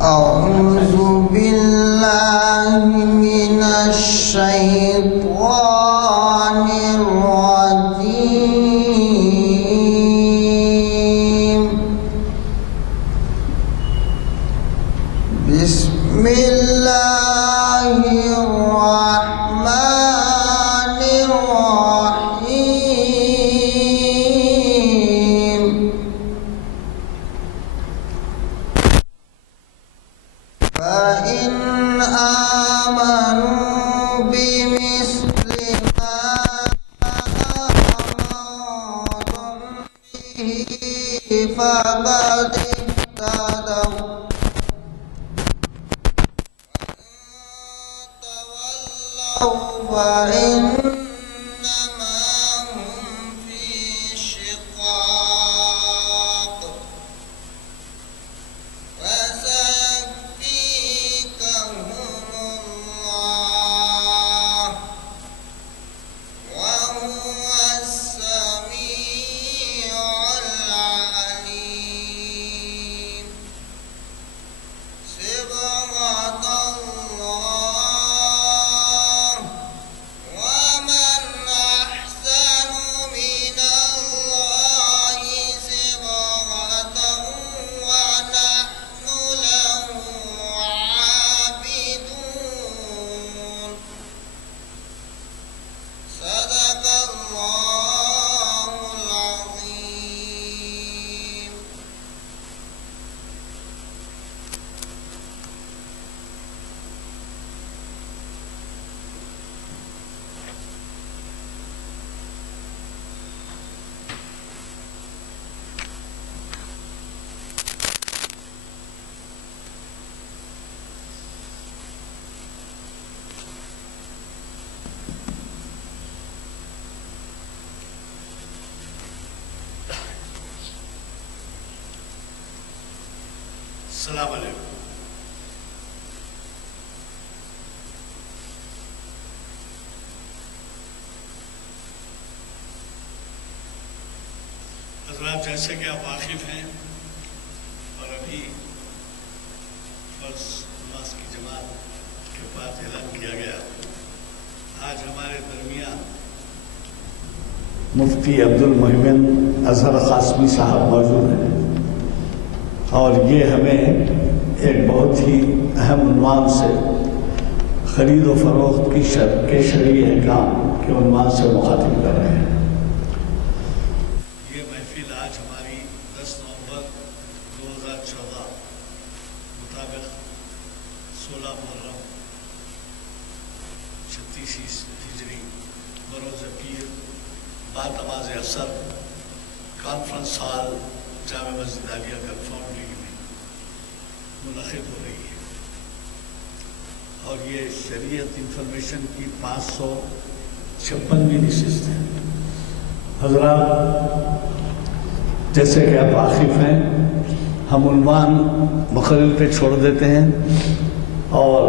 أعوذ بالله من الشيطان الرجيم. بسم الله الرحمن الرحيم. فإن آمنوا بمثل ما آمنتم به فقد اهتدوا، فإنما هم في شقاق فسيكفيكهم الله وهو السميع العليم. صبغة الله ومن أحسن من الله صبغة ونحن له عابدون. صدق الله العظيم. السلام علیکم. حضرات، جیسے کہ آپ واقف ہیں اور ابھی فرض نماز کی جماعت کے بعد اعلان کیا گیا، آج ہمارے درمیان مفتی عبدالمحمن اظہر قاسمی صاحب موجود ہیں، اور یہ ہمیں ایک بہت ہی اہم عنوان سے خرید و فروخت کی شرعی احکام کے عنوان سے مخاطب کر رہے ہیں. یہ محفل آج ہماری 10 نومبر 2014 مطابق 16 محرم 36 ہجری بروز پیر بعد نماز عصر کانفرنس ہال جامع مسجد عالیہ گلفاؤنڈری میں منعقد ہو رہی ہے، اور یہ شریعت انفارمیشن کی 556ویں نشست ہے. حضرات، جیسے کہ آپ واقف ہیں، ہم عنوان مقرر پہ چھوڑ دیتے ہیں، اور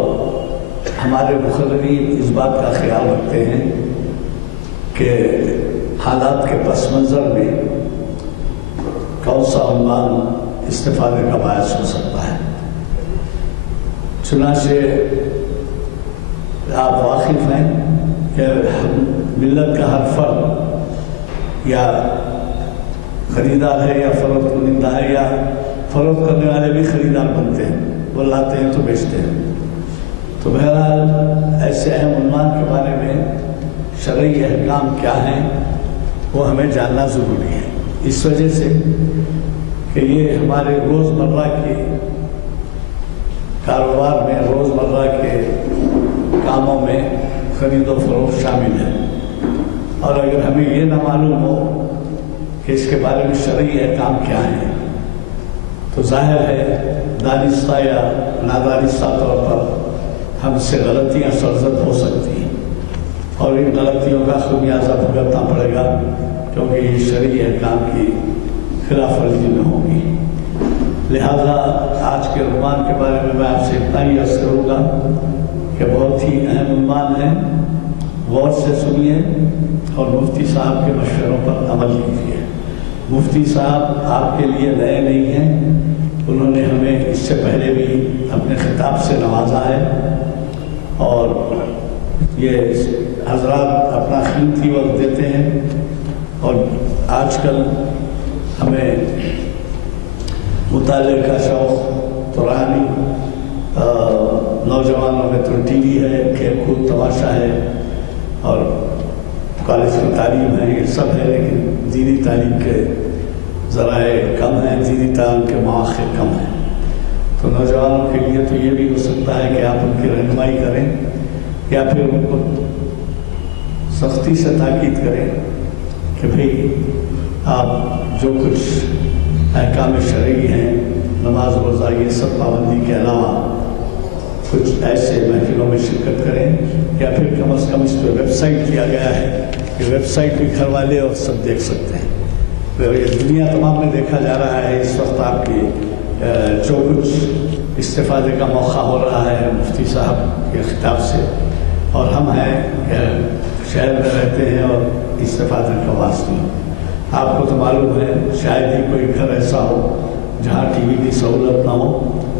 ہمارے مقررین اس بات کا خیال رکھتے ہیں کہ حالات کے پس منظر میں کون سا عنوان استفادے کا باعث ہو سکتا ہے. چنانچہ آپ واقف ہیں کہ ملت کا ہر فرد یا خریدار ہے یا فروخت کنندہ ہے، یا فروخت کرنے والے بھی خریدار بنتے ہیں، وہ لاتے ہیں تو بیچتے ہیں. تو بہرحال ایسے اہم عنوان کے بارے میں شرعی احکام کیا ہیں وہ ہمیں جاننا ضروری ہے، اس وجہ سے کہ یہ ہمارے روزمرہ کے کاروبار میں، روزمرہ کے کاموں میں خرید و فروخت شامل ہے. اور اگر ہمیں یہ نہ معلوم ہو کہ اس کے بارے میں شرعی احکام کیا ہیں تو ظاہر ہے دانستہ یا نادانستہ طور پر ہم سے غلطیاں سرزد ہو سکتی ہیں، اور ان غلطیوں کا خمیازہ بھگتنا پڑے گا، کیونکہ یہ شرعی احکام کی خلاف ورزی میں ہوگی. لہذا آج کے عنوان کے بارے میں آپ سے اتنا ہی عرض کروں گا کہ بہت ہی اہم عنوان ہے، غور سے سنیے اور مفتی صاحب کے مشوروں پر عمل کیجیے. مفتی صاحب آپ کے لیے نئے نہیں ہیں، انہوں نے ہمیں اس سے پہلے بھی اپنے خطاب سے نوازا ہے، اور یہ حضرات اپنا قیمتی وقت دیتے ہیں، اور آج کل ہمیں مطالعے کا شوق تو رہا نہیں، نوجوانوں میں تو ٹی وی ہے، کھیل کود تماشا ہے، اور کالج کی تعلیم ہے، یہ سب ہے، لیکن دینی تعلیم کے ذرائع کم ہیں، دینی تعلیم کے مواقع کم ہیں۔ تو نوجوانوں کے لیے تو یہ بھی ہو سکتا ہے کہ آپ ان کی رہنمائی کریں، یا پھر ان کو سختی سے تاکید کریں کہ بھئی آپ جو کچھ احکام شرعی ہیں، نماز روزہ، یہ سب پابندی کے علاوہ کچھ ایسے محفلوں میں شرکت کریں، یا پھر کم از کم اس پہ ویب سائٹ دیا گیا ہے کہ ویب سائٹ بھی گھر والے اور سب دیکھ سکتے ہیں۔ یہ دنیا تمام میں دیکھا جا رہا ہے اس وقت آپ کی جو کچھ استفادے کا موقع ہو رہا ہے مفتی صاحب کے خطاب سے، اور ہم ہیں شہر میں رہتے ہیں اور استفادے کا واسطہ آپ کو تو معلوم ہے، شاید ہی کوئی گھر ایسا ہو جہاں ٹی وی کی سہولت نہ ہو،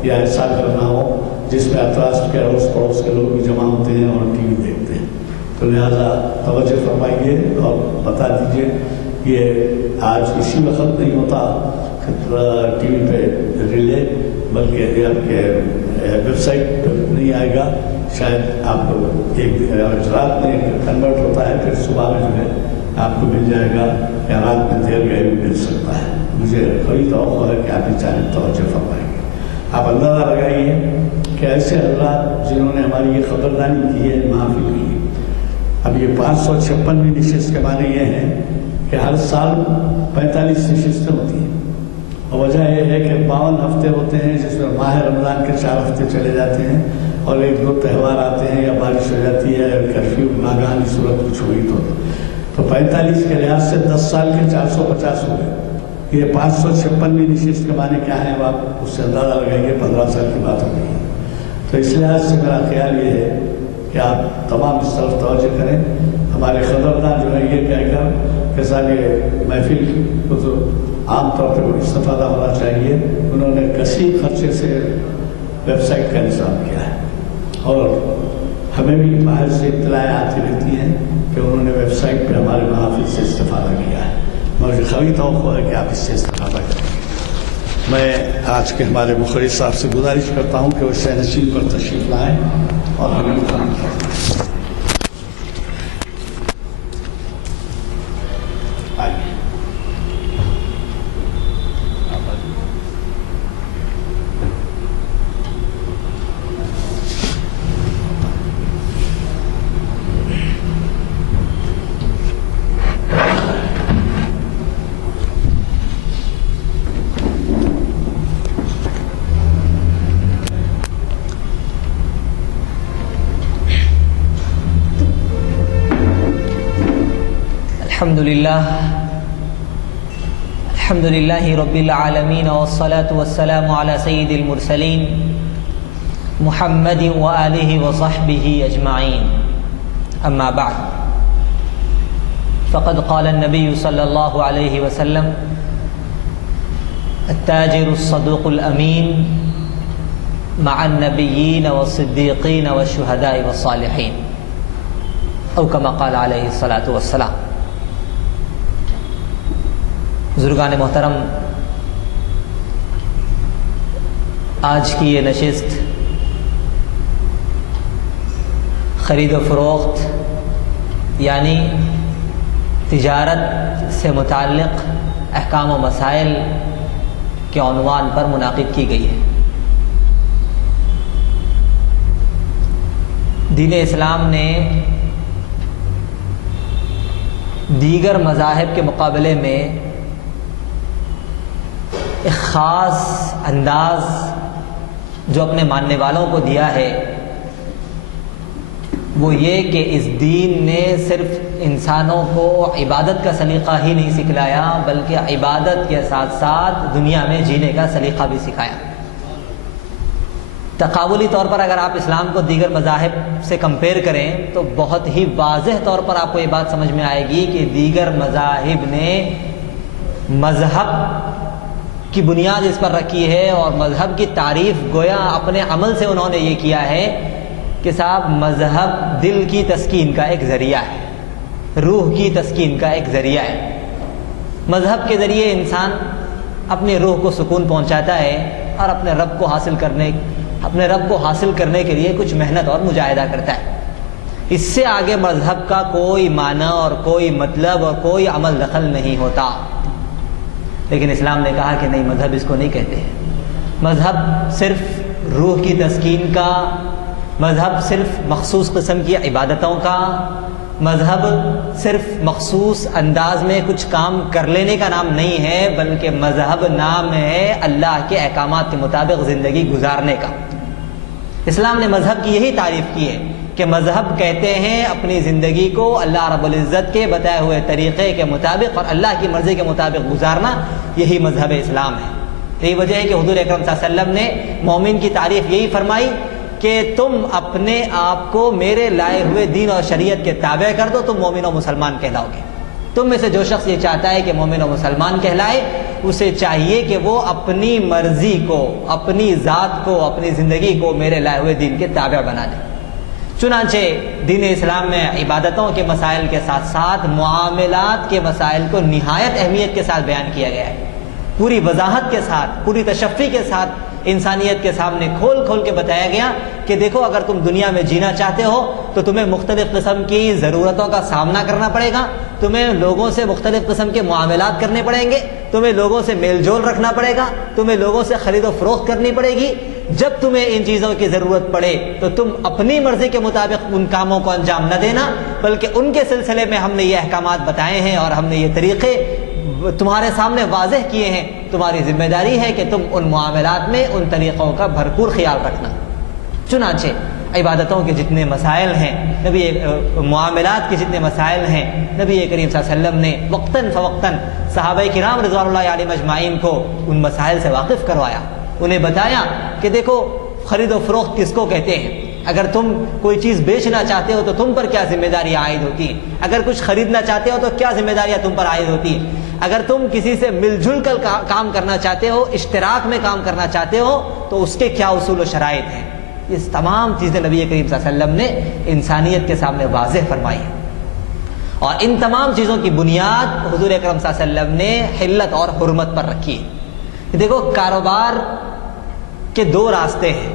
یا ایسا گھر نہ ہو جس میں اطراف کے اڑوس پڑوس کے لوگ بھی جمع ہوتے ہیں اور ٹی وی دیکھتے ہیں۔ تو لہٰذا توجہ فرمائیے اور بتا دیجیے، یہ آج اسی وقت نہیں ہوتا ٹی وی پہ ریلے، بلکہ ویب سائٹ پہ نہیں آئے گا، شاید آپ کو ایک رات میں کنورٹ ہوتا ہے، پھر صبح میں جو ہے آپ کو مل جائے گا، یا رات میں دیر گئے بھی مل سکتا ہے۔ مجھے کوئی توقع ہے کہ آپ کی جانب توجہ فرمائیں گے۔ آپ اندازہ لگائیے کہ ایسے حضرات جنہوں نے ہماری یہ خبرداری کی ہے محافل کی، اب یہ 556ویں نشست کے معنی یہ ہیں کہ ہر سال 45 نشستیں ہوتی ہیں، اور وجہ یہ ہے کہ 52 ہفتے ہوتے ہیں، جس میں ماہ رمضان کے 4 ہفتے چلے جاتے ہیں، اور 1-2 تہوار آتے ہیں، یا بارش ہو جاتی ہے، کرفیو ناگہانی صورت کچھ ہوئی تو 45 کے لحاظ سے 10 سال کے 450 ہو گئے۔ یہ 556ویں نشست کے معنی کیا ہیں، آپ اس سے اندازہ لگائیے، 15 سال کی بات ہو گئی ہے۔ تو اس لحاظ سے میرا خیال یہ ہے کہ آپ تمام اس طرف توجہ کریں۔ ہمارے خبردار جو ہے یہ کہہ کر کہ سارے محفل کو تو عام طور پر استفادہ ہونا چاہیے، انہوں نے کثیر خرچے سے ویب سائٹ کا انتظام کیا ہے، اور ہمیں بھی باہر سے اطلاعیں آتی رہتی ہیں کہ انہوں نے ویب سائٹ پہ ہمارے محافل سے استفادہ کیا ہے۔ مجھے قوی توقع ہے کہ آپ اس سے استفادہ کریں۔ میں آج کے ہمارے مخرج صاحب سے گزارش کرتا ہوں کہ وہ شہ نشین پر تشریف لائیں اور ہمیں الحمد للہ رب العالمین والصلاة والسلام علی سید المرسلین محمد وآلہ وصحبہ اجمعین، اما بعد، فقد قال النبی صلی اللہ علیہ وسلم التاجر الصدوق الامین مع النبیین والصدیقین والشہداء والصالحین، او کما قال علیہ الصلاۃ والسلام۔ بزرگان محترم، آج کی یہ نشست خرید و فروخت یعنی تجارت سے متعلق احکام و مسائل کے عنوان پر منعقد کی گئی ہے۔ دین اسلام نے دیگر مذاہب کے مقابلے میں ایک خاص انداز جو اپنے ماننے والوں کو دیا ہے، وہ یہ کہ اس دین نے صرف انسانوں کو عبادت کا سلیقہ ہی نہیں سکھلایا، بلکہ عبادت کے ساتھ ساتھ دنیا میں جینے کا سلیقہ بھی سکھایا۔ تقابلی طور پر اگر آپ اسلام کو دیگر مذاہب سے کمپیئر کریں تو بہت ہی واضح طور پر آپ کو یہ بات سمجھ میں آئے گی کہ دیگر مذاہب نے مذہب کی بنیاد اس پر رکھی ہے، اور مذہب کی تعریف گویا اپنے عمل سے انہوں نے یہ کیا ہے کہ صاحب مذہب دل کی تسکین کا ایک ذریعہ ہے، روح کی تسکین کا ایک ذریعہ ہے۔ مذہب کے ذریعے انسان اپنی روح کو سکون پہنچاتا ہے اور اپنے رب کو حاصل کرنے کے لیے کچھ محنت اور مجاہدہ کرتا ہے۔ اس سے آگے مذہب کا کوئی معنی اور کوئی مطلب اور کوئی عمل دخل نہیں ہوتا۔ لیکن اسلام نے کہا کہ نہیں، مذہب اس کو نہیں کہتے ہیں۔ مذہب صرف روح کی تسکین کا، مذہب صرف مخصوص قسم کی عبادتوں کا، مذہب صرف مخصوص انداز میں کچھ کام کر لینے کا نام نہیں ہے، بلکہ مذہب نام ہے اللہ کے احکامات کے مطابق زندگی گزارنے کا۔ اسلام نے مذہب کی یہی تعریف کی ہے کہ مذہب کہتے ہیں اپنی زندگی کو اللہ رب العزت کے بتائے ہوئے طریقے کے مطابق اور اللہ کی مرضی کے مطابق گزارنا، یہی مذہب اسلام ہے۔ یہی وجہ ہے کہ حضور اکرم صلی اللہ علیہ وسلم نے مومن کی تعریف یہی فرمائی کہ تم اپنے آپ کو میرے لائے ہوئے دین اور شریعت کے تابع کر دو، تم مومن و مسلمان کہلاؤ گے۔ تم میں سے جو شخص یہ چاہتا ہے کہ مومن و مسلمان کہلائے، اسے چاہیے کہ وہ اپنی مرضی کو، اپنی ذات کو، اپنی زندگی کو میرے لائے ہوئے دین کے تابع بنا دے۔ چنانچہ دین اسلام میں عبادتوں کے مسائل کے ساتھ ساتھ معاملات کے مسائل کو نہایت اہمیت کے ساتھ بیان کیا گیا ہے، پوری وضاحت کے ساتھ، پوری تشفی کے ساتھ انسانیت کے سامنے کھول کھول کے بتایا گیا کہ دیکھو، اگر تم دنیا میں جینا چاہتے ہو تو تمہیں مختلف قسم کی ضرورتوں کا سامنا کرنا پڑے گا، تمہیں لوگوں سے مختلف قسم کے معاملات کرنے پڑیں گے، تمہیں لوگوں سے میل جول رکھنا پڑے گا، تمہیں لوگوں سے خرید و فروخت کرنی پڑے گی۔ جب تمہیں ان چیزوں کی ضرورت پڑے تو تم اپنی مرضی کے مطابق ان کاموں کو انجام نہ دینا، بلکہ ان کے سلسلے میں ہم نے یہ احکامات بتائے ہیں اور ہم نے یہ طریقے تمہارے سامنے واضح کیے ہیں۔ تمہاری ذمہ داری ہے کہ تم ان معاملات میں ان طریقوں کا بھرپور خیال رکھنا۔ چنانچہ عبادتوں کے جتنے مسائل ہیں، معاملات کے جتنے مسائل ہیں، نبی کریم صلی اللہ علیہ وسلم نے وقتاً فوقتاً صحابہ کرام رضوان اللہ علیہم اجمعین کو ان مسائل سے واقف کروایا، انہیں بتایا کہ دیکھو، خرید و فروخت کس کو کہتے ہیں، اگر تم کوئی چیز بیچنا چاہتے ہو تو تم پر کیا ذمہ داریاں عائد ہوتی ہیں، اگر کچھ خریدنا چاہتے ہو تو کیا ذمہ داریاں تم پر عائد ہوتی ہیں، اگر تم کسی سے مل جل کر کام کرنا چاہتے ہو، اشتراک میں کام کرنا چاہتے ہو تو اس کے کیا اصول و شرائط ہیں۔ یہ تمام چیزیں نبی کریم صلی اللہ علیہ وسلم نے انسانیت کے سامنے واضح فرمائی ہیں، اور ان تمام چیزوں کی بنیاد حضور اکرم صلی اللہ علیہ وسلم نے حلت اور حرمت پر رکھی ہے۔ دیکھو، کاروبار کے دو راستے ہیں،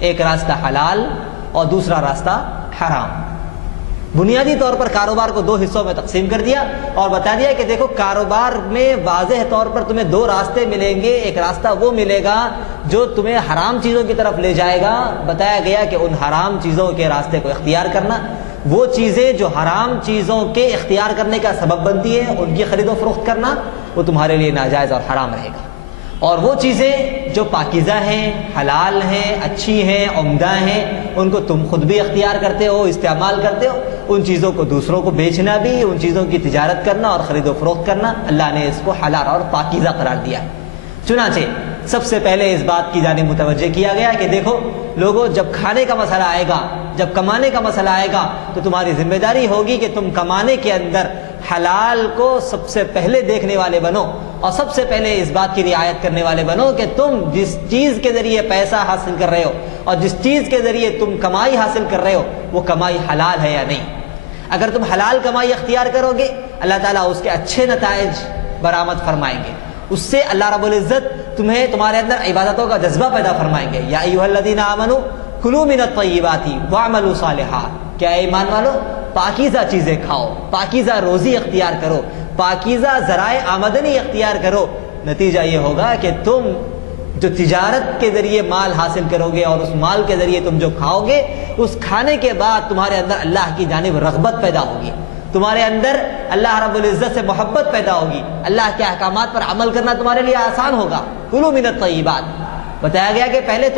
ایک راستہ حلال اور دوسرا راستہ حرام۔ بنیادی طور پر کاروبار کو دو حصوں میں تقسیم کر دیا اور بتا دیا کہ دیکھو، کاروبار میں واضح طور پر تمہیں دو راستے ملیں گے۔ ایک راستہ وہ ملے گا جو تمہیں حرام چیزوں کی طرف لے جائے گا، بتایا گیا کہ ان حرام چیزوں کے راستے کو اختیار کرنا، وہ چیزیں جو حرام چیزوں کے اختیار کرنے کا سبب بنتی ہیں ان کی خرید و فروخت کرنا، وہ تمہارے لیے ناجائز اور حرام رہے گا، اور وہ چیزیں جو پاکیزہ ہیں، حلال ہیں، اچھی ہیں، عمدہ ہیں، ان کو تم خود بھی اختیار کرتے ہو، استعمال کرتے ہو، ان چیزوں کو دوسروں کو بیچنا بھی، ان چیزوں کی تجارت کرنا اور خرید و فروخت کرنا، اللہ نے اس کو حلال اور پاکیزہ قرار دیا ہے۔ چنانچہ سب سے پہلے اس بات کی جانب متوجہ کیا گیا کہ دیکھو لوگوں، جب کھانے کا مسئلہ آئے گا، جب کمانے کا مسئلہ آئے گا تو تمہاری ذمہ داری ہوگی کہ تم کمانے کے اندر حلال کو سب سے پہلے دیکھنے والے بنو، اور سب سے پہلے اس بات کی رعایت کرنے والے بنو کہ تم جس چیز کے ذریعے پیسہ حاصل کر رہے ہو اور جس چیز کے ذریعے تم کمائی حاصل کر رہے ہو وہ کمائی حلال ہے یا نہیں۔ اگر تم حلال کمائی اختیار کرو گے، اللہ تعالیٰ اس کے اچھے نتائج برآمد فرمائیں گے، اس سے اللہ رب العزت تمہارے اندر عبادتوں کا جذبہ پیدا فرمائیں گے۔ یا ایھا الذین آمنوا کلوا من الطیبات واعملوا صالحا، کیا ایمان والو، پاکیزہ چیزیں کھاؤ، پاکیزہ روزی اختیار کرو، پاکیزہ ذرائع آمدنی اختیار کرو۔ نتیجہ یہ ہوگا کہ تم جو تجارت کے ذریعے مال حاصل کرو گے اور اس مال کے ذریعے تم جو کھاؤ گے، اس کھانے کے بعد تمہارے اندر اللہ کی جانب رغبت پیدا ہوگی، تمہارے اندر اللہ رب العزت سے محبت پیدا ہوگی، اللہ کے احکامات پر عمل کرنا تمہارے لیے آسان ہوگا۔ کلوا من الطیبات، بتایا گیا کہ پہلے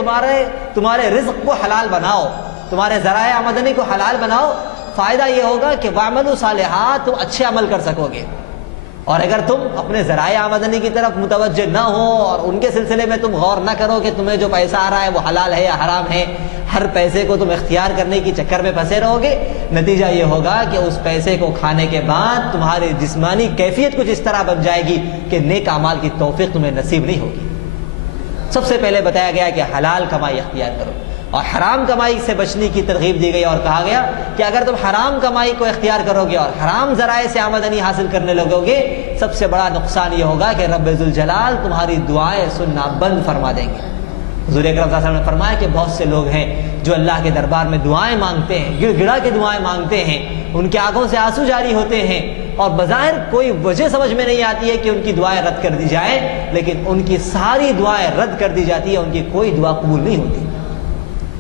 تمہارے رزق کو حلال بناؤ، تمہارے ذرائع آمدنی کو حلال بناؤ، فائدہ یہ ہوگا کہ واعملوا صالحات، تم اچھے عمل کر سکو گے، اور اگر تم اپنے ذرائع آمدنی کی طرف متوجہ نہ ہو اور ان کے سلسلے میں تم غور نہ کرو کہ تمہیں جو پیسہ آ رہا ہے وہ حلال ہے یا حرام ہے، ہر پیسے کو تم اختیار کرنے کی چکر میں پھنسے رہو گے، نتیجہ یہ ہوگا کہ اس پیسے کو کھانے کے بعد تمہاری جسمانی کیفیت کچھ اس طرح بن جائے گی کہ نیک اعمال کی توفیق تمہیں نصیب نہیں ہوگی۔ سب سے پہلے بتایا گیا کہ حلال کمائی اختیار کرو، اور حرام کمائی سے بچنے کی ترغیب دی گئی اور کہا گیا کہ اگر تم حرام کمائی کو اختیار کرو گے اور حرام ذرائع سے آمدنی حاصل کرنے لگو گے، سب سے بڑا نقصان یہ ہوگا کہ رب ذوالجلال تمہاری دعائیں سننا بند فرما دیں گے۔ حضور اکرم صلی اللہ علیہ وسلم نے فرمایا کہ بہت سے لوگ ہیں جو اللہ کے دربار میں دعائیں مانگتے ہیں، گڑ گڑا کے دعائیں مانگتے ہیں، ان کی آنکھوں سے آنسو جاری ہوتے ہیں اور بظاہر کوئی وجہ سمجھ میں نہیں آتی ہے کہ ان کی دعائیں رد کر دی جائیں، لیکن ان کی ساری دعائیں رد کر دی جاتی ہے، ان کی کوئی دعا قبول نہیں ہوتی۔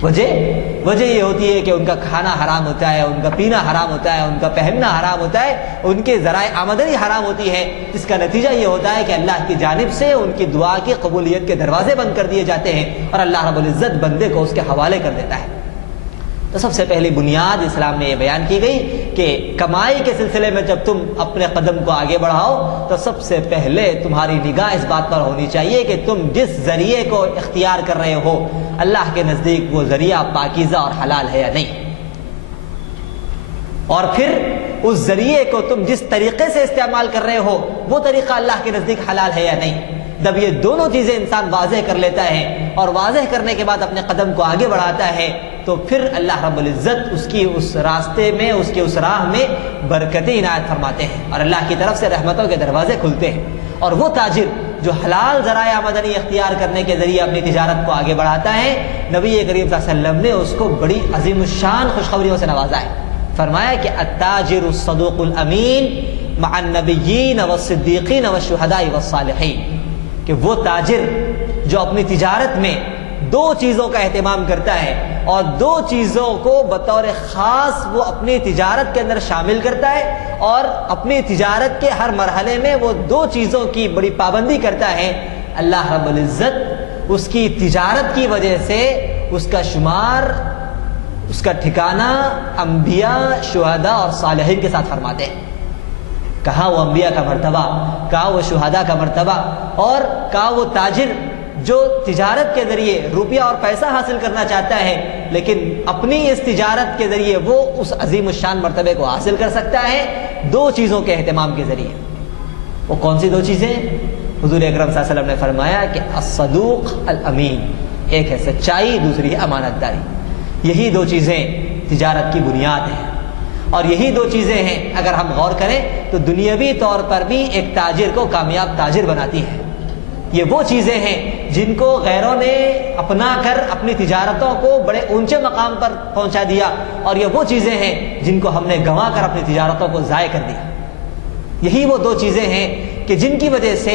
وجہ یہ ہوتی ہے کہ ان کا کھانا حرام ہوتا ہے، ان کا پینا حرام ہوتا ہے، ان کا پہننا حرام ہوتا ہے، ان کے ذرائع آمدنی حرام ہوتی ہے، جس کا نتیجہ یہ ہوتا ہے کہ اللہ کی جانب سے ان کی دعا کی قبولیت کے دروازے بند کر دیے جاتے ہیں اور اللہ رب العزت بندے کو اس کے حوالے کر دیتا ہے۔ تو سب سے پہلی بنیاد اسلام میں یہ بیان کی گئی کہ کمائی کے سلسلے میں جب تم اپنے قدم کو آگے بڑھاؤ تو سب سے پہلے تمہاری نگاہ اس بات پر ہونی چاہیے کہ تم جس ذریعے کو اختیار کر رہے ہو اللہ کے نزدیک وہ ذریعہ پاکیزہ اور حلال ہے یا نہیں، اور پھر اس ذریعے کو تم جس طریقے سے استعمال کر رہے ہو وہ طریقہ اللہ کے نزدیک حلال ہے یا نہیں۔ جب یہ دونوں چیزیں انسان واضح کر لیتا ہے اور واضح کرنے کے بعد اپنے قدم کو آگے بڑھاتا ہے تو پھر اللہ رب العزت اس کی اس راستے میں، اس کی اس راہ میں برکتیں عنایت فرماتے ہیں اور اللہ کی طرف سے رحمتوں کے دروازے کھلتے ہیں۔ اور وہ تاجر جو حلال ذرائع آمدنی اختیار کرنے کے ذریعے اپنی تجارت کو آگے بڑھاتا ہے، نبی کریم صلی اللہ علیہ وسلم نے اس کو بڑی عظیم الشان خوشخبریوں سے نوازا ہے۔ فرمایا کہ التاجر الصدوق الامین مع النبیین والصدیقین والشہداء والصالحین، کہ وہ تاجر جو اپنی تجارت میں دو چیزوں کا اہتمام کرتا ہے اور دو چیزوں کو بطور خاص وہ اپنی تجارت کے اندر شامل کرتا ہے اور اپنی تجارت کے ہر مرحلے میں وہ دو چیزوں کی بڑی پابندی کرتا ہے، اللہ رب العزت اس کی تجارت کی وجہ سے اس کا شمار، اس کا ٹھکانہ انبیاء، شہداء اور صالحین کے ساتھ فرماتے ہیں۔ کہا وہ انبیاء کا مرتبہ، کہا وہ شہداء کا مرتبہ، اور کہا وہ تاجر جو تجارت کے ذریعے روپیہ اور پیسہ حاصل کرنا چاہتا ہے لیکن اپنی اس تجارت کے ذریعے وہ اس عظیم الشان مرتبے کو حاصل کر سکتا ہے دو چیزوں کے اہتمام کے ذریعے۔ وہ کون سی دو چیزیں؟ حضور اکرم صلی اللہ علیہ وسلم نے فرمایا کہ الصدوق الامین، ایک ہے سچائی، دوسری ہے امانت داری۔ یہی دو چیزیں تجارت کی بنیاد ہیں، اور یہی دو چیزیں ہیں اگر ہم غور کریں تو دنیاوی طور پر بھی ایک تاجر کو کامیاب تاجر بناتی ہے۔ یہ وہ چیزیں ہیں جن کو غیروں نے اپنا کر اپنی تجارتوں کو بڑے اونچے مقام پر پہنچا دیا، اور یہ وہ چیزیں ہیں جن کو ہم نے گنوا کر اپنی تجارتوں کو ضائع کر دیا۔ یہی وہ دو چیزیں ہیں کہ جن کی وجہ سے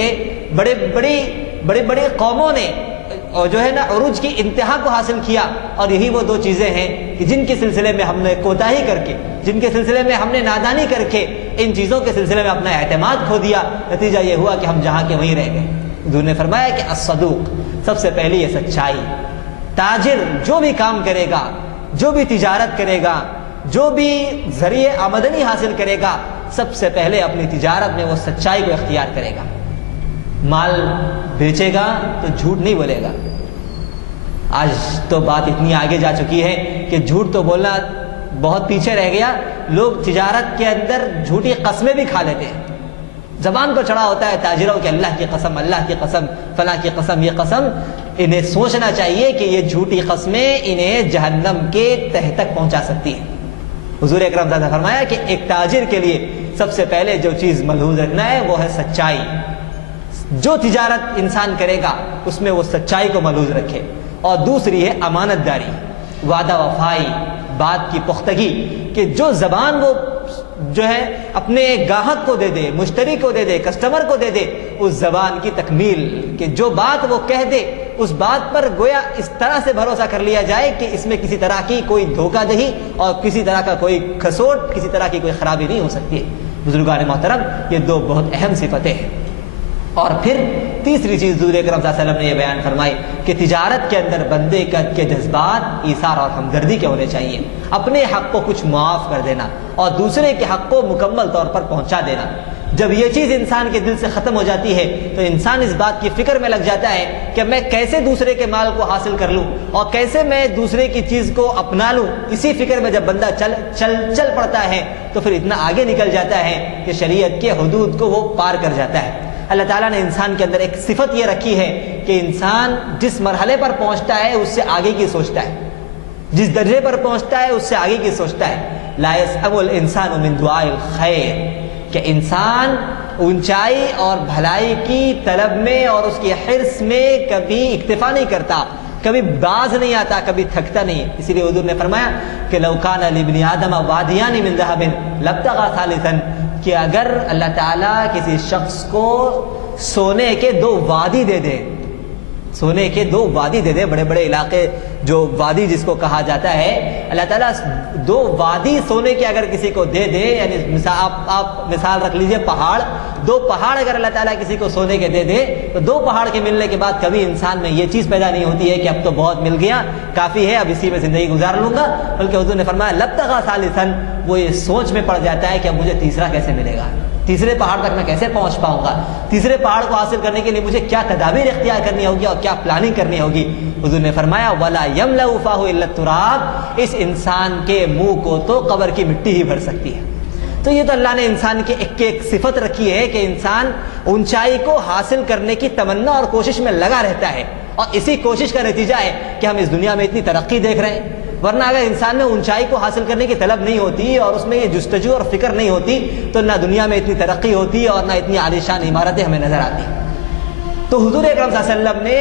بڑی قوموں نے اور جو ہے نا عروج کی انتہا کو حاصل کیا، اور یہی وہ دو چیزیں ہیں کہ جن کے سلسلے میں ہم نے کوتاہی کر کے، جن کے سلسلے میں ہم نے نادانی کر کے ان چیزوں کے سلسلے میں اپنا اعتماد کھو دیا، نتیجہ یہ ہوا کہ ہم جہاں کے وہیں رہ گئے۔ حضور نے فرمایا کہ الصدوق، سب سے پہلی ہے سچائی۔ تاجر جو بھی کام کرے گا، جو بھی تجارت کرے گا، جو بھی ذریعے آمدنی حاصل کرے گا، سب سے پہلے اپنی تجارت میں وہ سچائی کو اختیار کرے گا۔ مال بیچے گا تو جھوٹ نہیں بولے گا۔ آج تو بات اتنی آگے جا چکی ہے کہ جھوٹ تو بولنا بہت پیچھے رہ گیا۔ لوگ تجارت کے اندر جھوٹی قسمیں بھی کھا لیتے ہیں، زبان پر چڑھا ہوتا ہے تاجروں کہ اللہ کی قسم، اللہ کی قسم، فلاں کی قسم، یہ قسم۔ انہیں سوچنا چاہیے کہ یہ جھوٹی قسمیں انہیں جہنم کے تہ تک پہنچا سکتی ہیں۔ حضور اکرم صلی اللہ علیہ وسلم نے فرمایا کہ ایک تاجر کے لیے سب سے پہلے جو چیز ملحوظ رکھنا ہے وہ ہے سچائی۔ جو تجارت انسان کرے گا اس میں وہ سچائی کو ملحوظ رکھے، اور دوسری ہے امانت داری، وعدہ وفائی، بات کی پختگی، کہ جو زبان وہ جو ہے اپنے گاہک کو دے دے، مشتری کو دے دے، کسٹمر کو دے دے، اس زبان کی تکمیل، کہ جو بات وہ کہہ دے اس بات پر گویا اس طرح سے بھروسہ کر لیا جائے کہ اس میں کسی طرح کی کوئی دھوکہ دہی اور کسی طرح کا کوئی کھسوٹ، کسی طرح کی کوئی خرابی نہیں ہو سکتی ہے۔ بزرگان محترم، یہ دو بہت اہم صفتیں ہیں۔ اور پھر تیسری چیز حضور اکرم صلی اللہ علیہ وسلم نے یہ بیان فرمائی کہ تجارت کے اندر بندے کے جذبات ایثار اور ہمدردی کے ہونے چاہیے۔ اپنے حق کو کچھ معاف کر دینا اور دوسرے کے حق کو مکمل طور پر پہنچا دینا۔ جب یہ چیز انسان کے دل سے ختم ہو جاتی ہے تو انسان اس بات کی فکر میں لگ جاتا ہے کہ میں کیسے دوسرے کے مال کو حاصل کر لوں اور کیسے میں دوسرے کی چیز کو اپنا لوں. اسی فکر میں جب بندہ چل پڑتا ہے تو پھر اتنا آگے نکل جاتا ہے کہ شریعت کے حدود کو وہ پار کر جاتا ہے. اللہ تعالیٰ نے انسان کے اندر ایک صفت یہ رکھی ہے کہ انسان جس مرحلے پر پہنچتا ہے اس سے آگے کی سوچتا ہے, جس درجے پر پہنچتا ہے اس سے آگے کی سوچتا ہے. لا يسأم الانسان من دعاء الخیر, کہ انسان اونچائی اور بھلائی کی طلب میں اور اس کی حرص میں کبھی اکتفا نہیں کرتا, کبھی باز نہیں آتا, کبھی تھکتا نہیں. اسی لیے حضور نے فرمایا کہ لو کان لابن آدم وادیان من ذهب لابتغى ثالثا, کہ اگر اللہ تعالیٰ کسی شخص کو سونے کے 2 وادی دے دے, سونے کے 2 وادی دے دے, بڑے بڑے علاقے جو وادی جس کو کہا جاتا ہے, اللہ تعالیٰ 2 وادی سونے کے اگر کسی کو دے دے, یعنی آپ مثال رکھ لیجئے پہاڑ, 2 پہاڑ اگر اللہ تعالیٰ کسی کو سونے کے دے دے تو 2 پہاڑ کے ملنے کے بعد کبھی انسان میں یہ چیز پیدا نہیں ہوتی ہے کہ اب تو بہت مل گیا, کافی ہے, اب اسی میں زندگی گزار لوں گا, بلکہ حضور نے فرمایا لابتغى ثالثا, وہ یہ سوچ میں پڑ جاتا ہے کہ اب مجھے تیسرا کیسے ملے گا, تیسرے پہاڑ تک میں کیسے پہنچ پاؤں گا, تیسرے پہاڑ کو حاصل کرنے کے لیے مجھے کیا تدابیر اختیار کرنی ہوگی اور کیا پلاننگ کرنی ہوگی. حضور نے فرمایا ولا يملأ فاه الا التراب, اس انسان کے منہ کو تو قبر کی مٹی ہی بھر سکتی ہے. تو یہ تو اللہ نے انسان کی ایک صفت رکھی ہے کہ انسان اونچائی کو حاصل کرنے کی تمنا اور کوشش میں لگا رہتا ہے, اور اسی کوشش کا نتیجہ ہے کہ ہم اس دنیا میں اتنی ترقی دیکھ رہے ہیں. ورنہ اگر انسان میں اونچائی کو حاصل کرنے کی طلب نہیں ہوتی اور اس میں یہ جستجو اور فکر نہیں ہوتی تو نہ دنیا میں اتنی ترقی ہوتی اور نہ اتنی عالیشان عمارتیں ہمیں نظر آتی. تو حضور اکرم صلی اللہ علیہ وسلم نے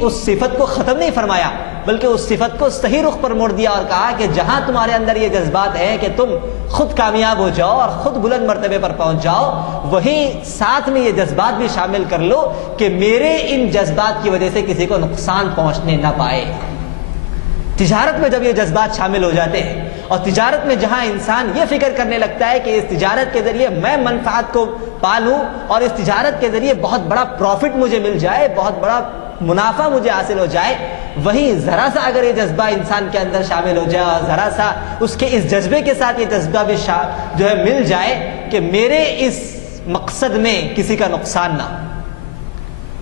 اس صفت کو ختم نہیں فرمایا, بلکہ اس صفت کو صحیح رخ پر موڑ دیا اور کہا کہ جہاں تمہارے اندر یہ جذبات ہیں کہ تم خود کامیاب ہو جاؤ اور خود بلند مرتبے پر پہنچ جاؤ, وہیں ساتھ میں یہ جذبات بھی شامل کر لو کہ میرے ان جذبات کی وجہ سے کسی کو نقصان پہنچنے نہ پائے. تجارت میں جب یہ جذبات شامل ہو جاتے ہیں اور تجارت میں جہاں انسان یہ فکر کرنے لگتا ہے کہ اس تجارت کے ذریعے میں منفعت کو پالوں اور اس تجارت کے ذریعے بہت بڑا پروفٹ مجھے مل جائے, بہت بڑا منافع مجھے حاصل ہو جائے, وہیں ذرا سا اگر یہ جذبہ انسان کے اندر شامل ہو جائے اور ذرا سا اس کے اس جذبے کے ساتھ یہ جذبہ بھی جو ہے مل جائے کہ میرے اس مقصد میں کسی کا نقصان نہ ہو,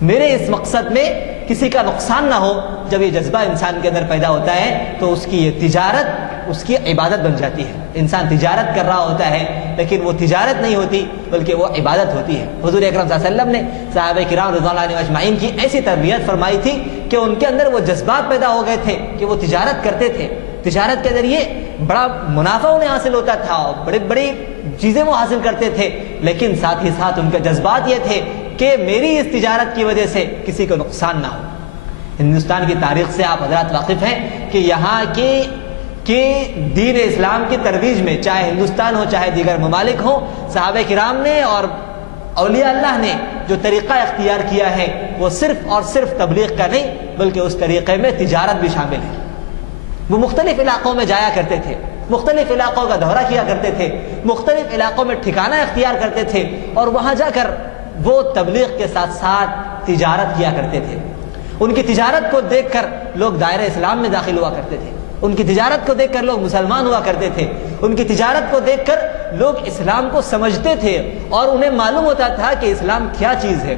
میرے اس مقصد میں کسی کا نقصان نہ ہو, جب یہ جذبہ انسان کے اندر پیدا ہوتا ہے تو اس کی یہ تجارت اس کی عبادت بن جاتی ہے. انسان تجارت کر رہا ہوتا ہے لیکن وہ تجارت نہیں ہوتی بلکہ وہ عبادت ہوتی ہے. حضور اکرم صلی اللہ علیہ وسلم نے صحابہ کرام رضوان اللہ علیہم اجمعین کی ایسی تربیت فرمائی تھی کہ ان کے اندر وہ جذبات پیدا ہو گئے تھے کہ وہ تجارت کرتے تھے, تجارت کے ذریعے بڑا منافع انہیں حاصل ہوتا تھا اور بڑی بڑی چیزیں وہ حاصل کرتے تھے, لیکن ساتھ ہی ساتھ ان کے جذبات یہ تھے کہ میری اس تجارت کی وجہ سے کسی کو نقصان نہ ہو. ہندوستان کی تاریخ سے آپ حضرات واقف ہیں کہ یہاں کی دین اسلام کی ترویج میں, چاہے ہندوستان ہو چاہے دیگر ممالک ہوں, صحابہ کرام نے اور اولیاء اللہ نے جو طریقہ اختیار کیا ہے وہ صرف اور صرف تبلیغ کا نہیں بلکہ اس طریقے میں تجارت بھی شامل ہے. وہ مختلف علاقوں میں جایا کرتے تھے, مختلف علاقوں کا دورہ کیا کرتے تھے, مختلف علاقوں میں ٹھکانہ اختیار کرتے تھے اور وہاں جا کر وہ تبلیغ کے ساتھ ساتھ تجارت کیا کرتے تھے. ان کی تجارت کو دیکھ کر لوگ دائرہ اسلام میں داخل ہوا کرتے تھے, ان کی تجارت کو دیکھ کر لوگ مسلمان ہوا کرتے تھے, ان کی تجارت کو دیکھ کر لوگ اسلام کو سمجھتے تھے اور انہیں معلوم ہوتا تھا کہ اسلام کیا چیز ہے.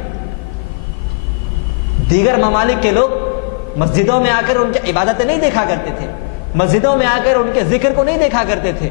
دیگر ممالک کے لوگ مسجدوں میں آ کر ان کی عبادتیں نہیں دیکھا کرتے تھے, مسجدوں میں آ کر ان کے ذکر کو نہیں دیکھا کرتے تھے,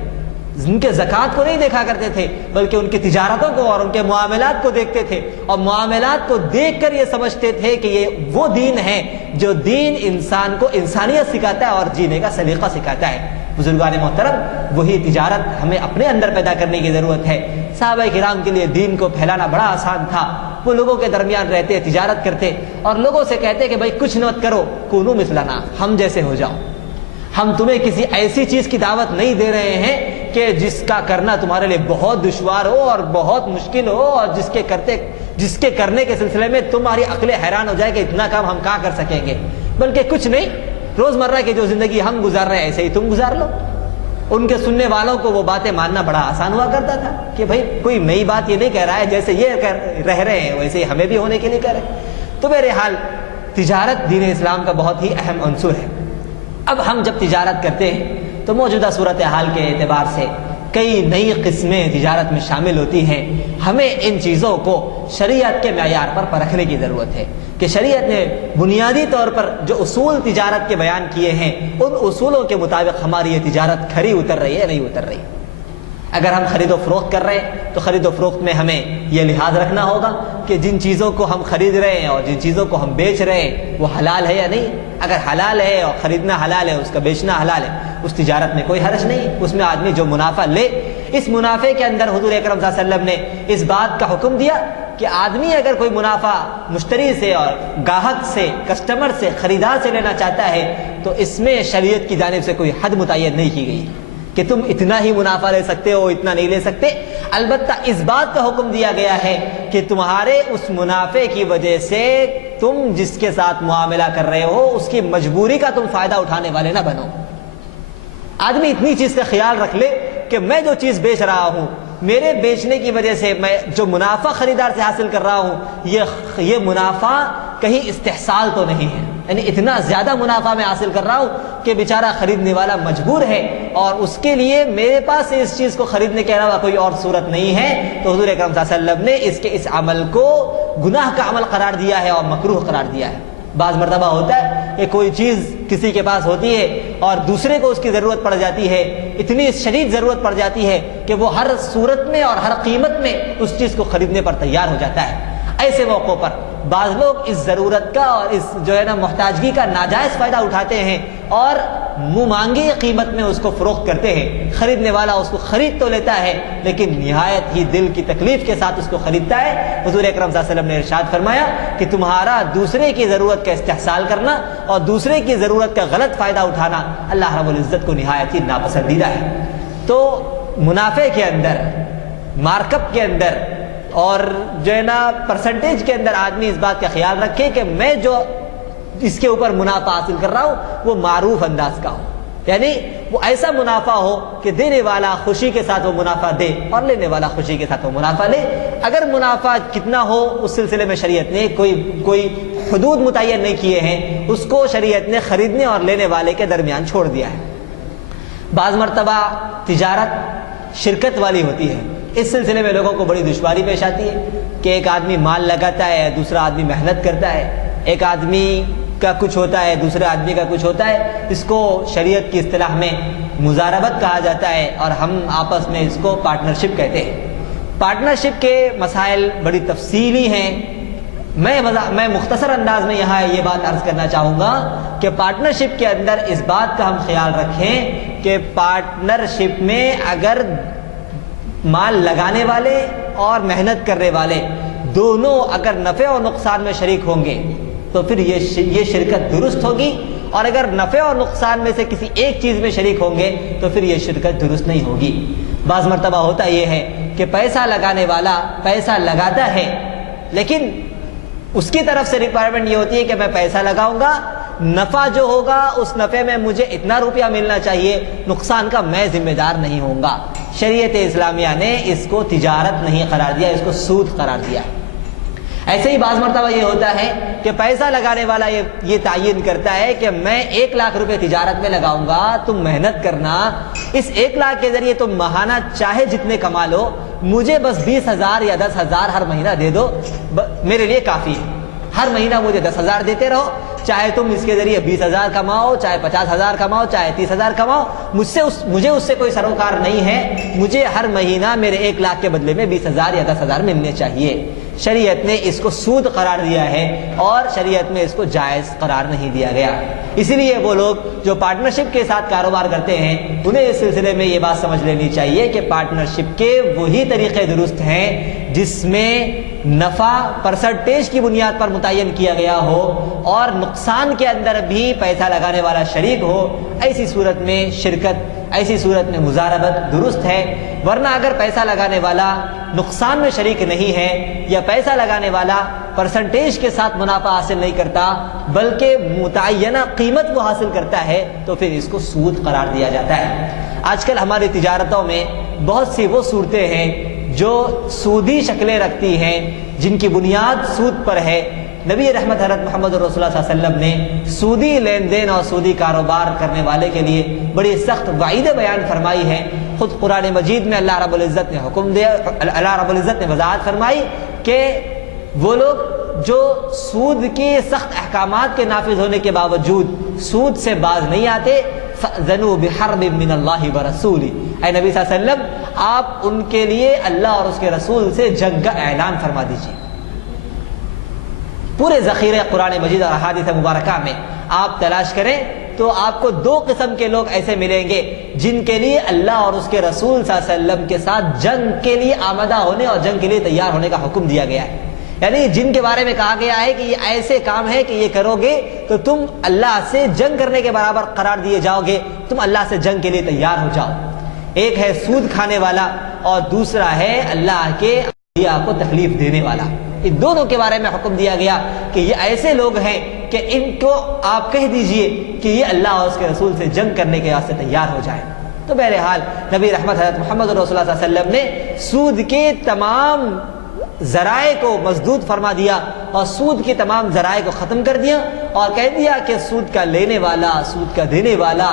ان کے زکوٰۃ کو نہیں دیکھا کرتے تھے, بلکہ ان کی تجارتوں کو اور ان کے معاملات کو دیکھتے تھے اور معاملات کو دیکھ کر یہ سمجھتے تھے کہ یہ وہ دین ہے جو دین انسان کو انسانیت سکھاتا ہے اور جینے کا سلیقہ سکھاتا ہے. بزرگان محترم, وہی تجارت ہمیں اپنے اندر پیدا کرنے کی ضرورت ہے. صحابہ کرام کے لیے دین کو پھیلانا بڑا آسان تھا. وہ لوگوں کے درمیان رہتے, تجارت کرتے اور لوگوں سے کہتے کہ بھائی کچھ مت کرو, کونو مثلنا, ہم جیسے ہو جاؤ. ہم تمہیں کسی ایسی چیز کی دعوت نہیں دے رہے ہیں کہ جس کا کرنا تمہارے لیے بہت دشوار ہو اور بہت مشکل ہو اور جس کے کرنے کے سلسلے میں تمہاری عقل حیران ہو جائے کہ اتنا کام ہم کہاں کر سکیں گے, بلکہ کچھ نہیں, روزمرہ کی جو زندگی ہم گزار رہے ہیں ایسے ہی تم گزار لو. ان کے سننے والوں کو وہ باتیں ماننا بڑا آسان ہوا کرتا تھا کہ بھائی کوئی نئی بات یہ نہیں کہہ رہا ہے, جیسے یہ رہ رہے ہیں ویسے ہی ہمیں بھی ہونے کے لیے کہہ رہے ہیں. تو بہرحال تجارت دین اسلام کا بہت ہی اہم عنصر ہے. اب ہم جب تجارت کرتے ہیں تو موجودہ صورتحال کے اعتبار سے کئی نئی قسمیں تجارت میں شامل ہوتی ہیں. ہمیں ان چیزوں کو شریعت کے معیار پر پرکھنے کی ضرورت ہے کہ شریعت نے بنیادی طور پر جو اصول تجارت کے بیان کیے ہیں ان اصولوں کے مطابق ہماری یہ تجارت کھری اتر رہی ہے نہیں اتر رہی۔ اگر ہم خرید و فروخت کر رہے ہیں تو خرید و فروخت میں ہمیں یہ لحاظ رکھنا ہوگا کہ جن چیزوں کو ہم خرید رہے ہیں اور جن چیزوں کو ہم بیچ رہے ہیں وہ حلال ہے یا نہیں۔ اگر حلال ہے اور خریدنا حلال ہے، اس کا بیچنا حلال ہے، اس تجارت میں کوئی حرج نہیں، اس میں آدمی جو منافع لے۔ اس منافع کے اندر حضور اکرم صلی اللہ علیہ وسلم نے اس بات کا حکم دیا کہ آدمی اگر کوئی منافع مشتری سے اور گاہک سے، کسٹمر سے، خریدار سے لینا چاہتا ہے تو اس میں شریعت کی جانب سے کوئی حد متعین نہیں کی گئی کہ تم اتنا ہی منافع لے سکتے ہو، اتنا نہیں لے سکتے۔ البتہ اس بات کا حکم دیا گیا ہے کہ تمہارے اس منافع کی وجہ سے تم جس کے ساتھ معاملہ کر رہے ہو اس کی مجبوری کا تم فائدہ اٹھانے والے نہ بنو۔ آدمی اتنی چیز کا خیال رکھ لے کہ میں جو چیز بیچ رہا ہوں، میرے بیچنے کی وجہ سے میں جو منافع خریدار سے حاصل کر رہا ہوں، یہ منافع کہیں استحصال تو نہیں ہے، یعنی اتنا زیادہ منافع میں حاصل کر رہا ہوں کہ بیچارہ خریدنے والا مجبور ہے اور اس کے لیے میرے پاس اس چیز کو خریدنے کے علاوہ کوئی اور صورت نہیں ہے۔ تو حضور اکرم صلی اللہ علیہ وسلم نے اس عمل کو گناہ کا عمل قرار دیا ہے اور مکروہ قرار دیا ہے۔ بعض مرتبہ ہوتا ہے کہ کوئی چیز کسی کے پاس ہوتی ہے اور دوسرے کو اس کی ضرورت پڑ جاتی ہے، اتنی شدید ضرورت پڑ جاتی ہے کہ وہ ہر صورت میں اور ہر قیمت میں اس چیز کو خریدنے پر تیار ہو جاتا ہے۔ ایسے موقعوں پر بعض لوگ اس ضرورت کا اور اس محتاجگی کا ناجائز فائدہ اٹھاتے ہیں اور منہ مانگی قیمت میں اس کو فروخت کرتے ہیں۔ خریدنے والا اس کو خرید تو لیتا ہے لیکن نہایت ہی دل کی تکلیف کے ساتھ اس کو خریدتا ہے۔ حضور اکرم صلی اللہ علیہ وسلم نے ارشاد فرمایا کہ تمہارا دوسرے کی ضرورت کا استحصال کرنا اور دوسرے کی ضرورت کا غلط فائدہ اٹھانا اللہ رب العزت کو نہایت ہی ناپسندیدہ ہے۔ تو منافع کے اندر، مارک اپ کے اندر اور پرسنٹیج کے اندر آدمی اس بات کا خیال رکھے کہ میں جو اس کے اوپر منافع حاصل کر رہا ہوں وہ معروف انداز کا ہو، یعنی وہ ایسا منافع ہو کہ دینے والا خوشی کے ساتھ وہ منافع دے اور لینے والا خوشی کے ساتھ وہ منافع لے۔ اگر منافع کتنا ہو اس سلسلے میں شریعت نے کوئی حدود متعین نہیں کیے ہیں، اس کو شریعت نے خریدنے اور لینے والے کے درمیان چھوڑ دیا ہے۔ بعض مرتبہ تجارت شرکت والی ہوتی ہے، اس سلسلے میں لوگوں کو بڑی دشواری پیش آتی ہے کہ ایک آدمی مال لگاتا ہے، دوسرا آدمی محنت کرتا ہے، ایک آدمی کا کچھ ہوتا ہے، دوسرے آدمی کا کچھ ہوتا ہے۔ اس کو شریعت کی اصطلاح میں مزاربت کہا جاتا ہے اور ہم آپس میں اس کو پارٹنرشپ کہتے ہیں۔ پارٹنرشپ کے مسائل بڑی تفصیلی ہیں، میں مختصر انداز میں یہاں یہ بات عرض کرنا چاہوں گا کہ پارٹنرشپ کے اندر اس بات کا ہم خیال رکھیں کہ پارٹنرشپ میں اگر مال لگانے والے اور محنت کرنے والے دونوں اگر نفع اور نقصان میں شریک ہوں گے تو پھر یہ شرکت درست ہوگی، اور اگر نفع اور نقصان میں سے کسی ایک چیز میں شریک ہوں گے تو پھر یہ شرکت درست نہیں ہوگی۔ بعض مرتبہ ہوتا یہ ہے کہ پیسہ لگانے والا پیسہ لگاتا ہے لیکن اس کی طرف سے ریکوائرمنٹ یہ ہوتی ہے کہ میں پیسہ لگاؤں گا، نفع جو ہوگا اس نفع میں مجھے اتنا روپیہ ملنا چاہیے، نقصان کا میں ذمہ دار نہیں ہوں گا۔ شریعت اسلامیہ نے اس کو تجارت نہیں قرار دیا، اس کو سود قرار دیا۔ ایسے ہی بعض مرتبہ یہ ہوتا ہے کہ پیسہ لگانے والا یہ تعین کرتا ہے کہ میں 1 لاکھ روپے تجارت میں لگاؤں گا، تم محنت کرنا، اس 1 لاکھ کے ذریعے تم ماہانہ چاہے جتنے کما لو، مجھے بس 20,000 یا 10,000 ہر مہینہ دے دو، میرے لیے کافی ہے۔ ہر مہینہ مجھے 10,000 دیتے رہو، چاہے تم اس کے ذریعے 20,000 کماؤ، چاہے 50,000 کماؤ، چاہے 30,000 کماؤ، مجھے اس سے کوئی سروکار نہیں ہے، مجھے ہر مہینہ میرے 1 لاکھ کے بدلے میں 20,000 یا 10,000 ملنے چاہیے۔ شریعت نے اس کو سود قرار دیا ہے اور شریعت میں اس کو جائز قرار نہیں دیا گیا۔ اسی لیے وہ لوگ جو پارٹنرشپ کے ساتھ کاروبار کرتے ہیں انہیں اس سلسلے میں یہ بات سمجھ لینی چاہیے کہ پارٹنرشپ کے وہی طریقے درست ہیں جس میں نفع پرسنٹیج کی بنیاد پر متعین کیا گیا ہو اور نقصان کے اندر بھی پیسہ لگانے والا شریک ہو۔ ایسی صورت میں شرکت، ایسی صورت میں مزاربت درست ہے، ورنہ اگر پیسہ لگانے والا نقصان میں شریک نہیں ہے یا پیسہ لگانے والا پرسنٹیج کے ساتھ منافع حاصل نہیں کرتا بلکہ متعینہ قیمت وہ حاصل کرتا ہے تو پھر اس کو سود قرار دیا جاتا ہے۔ آج کل ہماری تجارتوں میں بہت سی وہ صورتیں ہیں جو سودی شکلیں رکھتی ہیں، جن کی بنیاد سود پر ہے۔ نبی رحمت حضرت محمد رسول اللہ صلی اللہ علیہ وسلم نے سودی لین دین اور سودی کاروبار کرنے والے کے لیے بڑی سخت وعید بیان فرمائی ہے خود قرآن مجید میں اللہ رب العزت نے حکم دیا، اللہ رب العزت نے وضاحت فرمائی کہ وہ لوگ جو سود کے سخت احکامات کے نافذ ہونے کے باوجود سود سے باز نہیں آتے، فَأْذَنُوا بِحَرْبٍ مِّنَ اللَّهِ وَرَسُولِهِ، اے نبی صلی اللہ علیہ وسلم آپ ان کے لیے اللہ اور اس کے رسول سے جنگ کا اعلان فرما دیجیے۔ پورے ذخیرے قرآن مجید اور احادیث مبارکہ میں آپ تلاش کریں تو آپ کو دو قسم کے لوگ ایسے ملیں گے جن کے لیے اللہ اور اس کے رسول صلی اللہ علیہ وسلم کے ساتھ جنگ کے لیے آمادہ ہونے اور جنگ کے لیے تیار ہونے کا حکم دیا گیا ہے، یعنی جن کے بارے میں کہا گیا ہے کہ یہ ایسے کام ہے کہ یہ کرو گے تو تم اللہ سے جنگ کرنے کے برابر قرار دیے جاؤ گے، تم اللہ سے جنگ کے لیے تیار ہو جاؤ۔ ایک ہے سود کھانے والا اور دوسرا ہے اللہ کے اولیاء کو تکلیف دینے والا۔ ان دونوں کے بارے میں حکم دیا گیا کہ یہ ایسے لوگ ہیں کہ ان کو آپ کہہ دیجئے کہ یہ اللہ اور اس کے رسول سے جنگ کرنے کے واسطے تیار ہو جائیں۔ تو بہرحال نبی رحمت حضرت محمد رسول اللہ صلی اللہ علیہ وسلم نے سود کے تمام ذرائع کو مسدود فرما دیا اور سود کے تمام ذرائع کو ختم کر دیا اور کہہ دیا کہ سود کا لینے والا، سود کا دینے والا،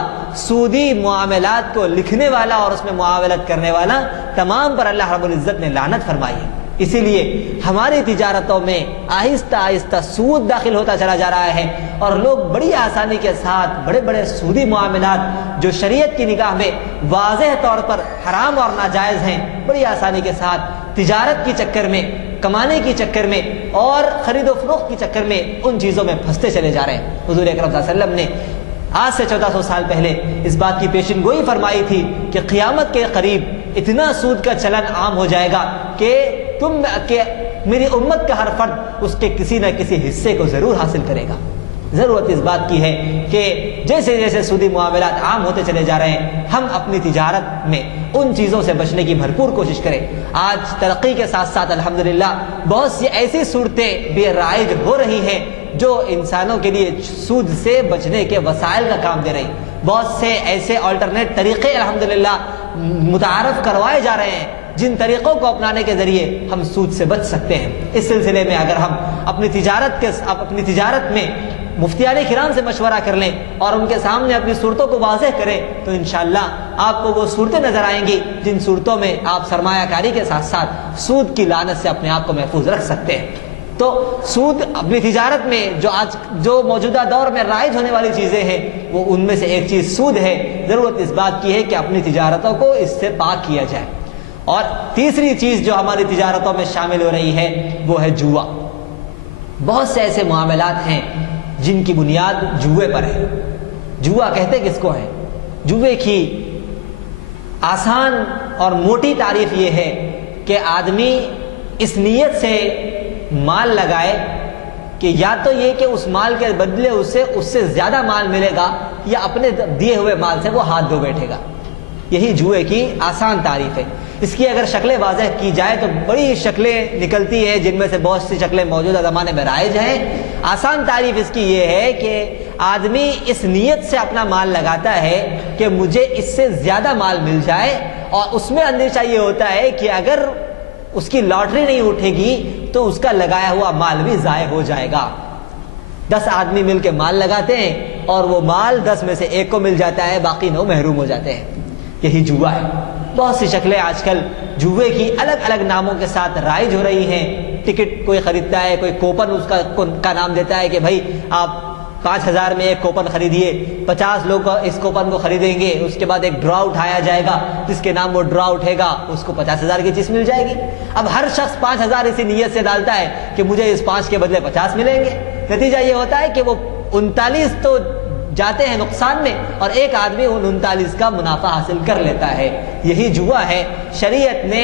سودی معاملات کو لکھنے والا اور اس میں معاونت کرنے والا، تمام پر اللہ رب العزت نے لعنت فرمائی ہے۔ اسی لیے ہماری تجارتوں میں آہستہ آہستہ سود داخل ہوتا چلا جا رہا ہے اور لوگ بڑی آسانی کے ساتھ بڑے بڑے سودی معاملات جو شریعت کی نگاہ میں واضح طور پر حرام اور ناجائز ہیں، بڑی آسانی کے ساتھ تجارت کی چکر میں، کمانے کی چکر میں اور خرید و فروخت کی چکر میں ان چیزوں میں پھنستے چلے جا رہے ہیں۔ حضور اکرم صلی اللہ علیہ وسلم نے آج سے 1400 سال پہلے اس بات کی پیشن گوئی فرمائی تھی کہ قیامت کے قریب اتنا سود کا چلن عام ہو جائے گا کہ میری امت کا ہر فرد اس کے کسی نہ کسی حصے کو ضرور حاصل کرے گا۔ ضرورت اس بات کی ہے کہ جیسے جیسے سودی معاملات عام ہوتے چلے جا رہے ہیں، ہم اپنی تجارت میں ان چیزوں سے بچنے کی بھرپور کوشش کریں۔ آج ترقی کے ساتھ ساتھ الحمدللہ بہت سی ایسی صورتیں بھی رائج ہو رہی ہیں جو انسانوں کے لیے سود سے بچنے کے وسائل کا کام دے رہی، بہت سے ایسے آلٹرنیٹ طریقے الحمدللہ متعارف کروائے جا رہے ہیں جن طریقوں کو اپنانے کے ذریعے ہم سود سے بچ سکتے ہیں۔ اس سلسلے میں اگر ہم اپنی تجارت میں مفتیان کرام سے مشورہ کر لیں اور ان کے سامنے اپنی صورتوں کو واضح کریں تو انشاءاللہ آپ کو وہ صورتیں نظر آئیں گی جن صورتوں میں آپ سرمایہ کاری کے ساتھ ساتھ سود کی لعنت سے اپنے آپ کو محفوظ رکھ سکتے ہیں۔ تو سود اپنی تجارت میں جو موجودہ دور میں رائج ہونے والی چیزیں ہیں وہ ان میں سے ایک چیز سود ہے۔ ضرورت اس بات کی ہے کہ اپنی تجارتوں کو اس سے پاک کیا جائے۔ اور تیسری چیز جو ہماری تجارتوں میں شامل ہو رہی ہے وہ ہے جوا۔ بہت سے ایسے معاملات ہیں جن کی بنیاد جوئے پر ہے۔ جوا کہتے کس کو ہے؟ جوئے کی آسان اور موٹی تعریف یہ ہے کہ آدمی اس نیت سے مال لگائے کہ یا تو یہ کہ اس مال کے بدلے اس سے زیادہ مال ملے گا یا اپنے دیے ہوئے مال سے وہ ہاتھ دھو بیٹھے گا۔ یہی جوئے کی آسان تعریف ہے۔ اس کی اگر شکلیں واضح کی جائے تو بڑی شکلیں نکلتی ہیں جن میں سے بہت سی شکلیں موجودہ زمانے میں رائج ہیں۔ آسان تعریف اس کی یہ ہے کہ آدمی اس نیت سے اپنا مال لگاتا ہے کہ مجھے اس سے زیادہ مال مل جائے اور اس میں اندیشہ یہ ہوتا ہے کہ اگر اس کی لاٹری نہیں اٹھے گی تو اس کا لگایا ہوا مال بھی ضائع ہو جائے گا۔ 10 آدمی مل کے مال لگاتے ہیں اور وہ مال 10 میں سے ایک کو مل جاتا ہے، باقی 9 محروم ہو جاتے ہیں۔ یہی جوا ہے۔ بہت سی شکلیں آج کل جوئے کی الگ الگ ناموں کے ساتھ رائج ہو رہی ہیں۔ ٹکٹ کوئی خریدتا ہے، کوئی کوپن اس کا نام دیتا ہے کہ بھائی آپ 5000 میں ایک کوپن خریدیے، 50 لوگ اس کوپن کو خریدیں گے، اس کے بعد ایک ڈرا اٹھایا جائے گا، جس کے نام وہ ڈرا اٹھے گا اس کو 50000 کی چیز مل جائے گی۔ اب ہر شخص 5000 اسی نیت سے ڈالتا ہے کہ مجھے اس 5 کے بدلے 50 ملیں گے۔ نتیجہ یہ ہوتا ہے کہ وہ 39 تو جاتے ہیں نقصان میں اور ایک آدمی ان 39 کا منافع حاصل کر لیتا ہے۔ یہی جوا ہے۔ شریعت نے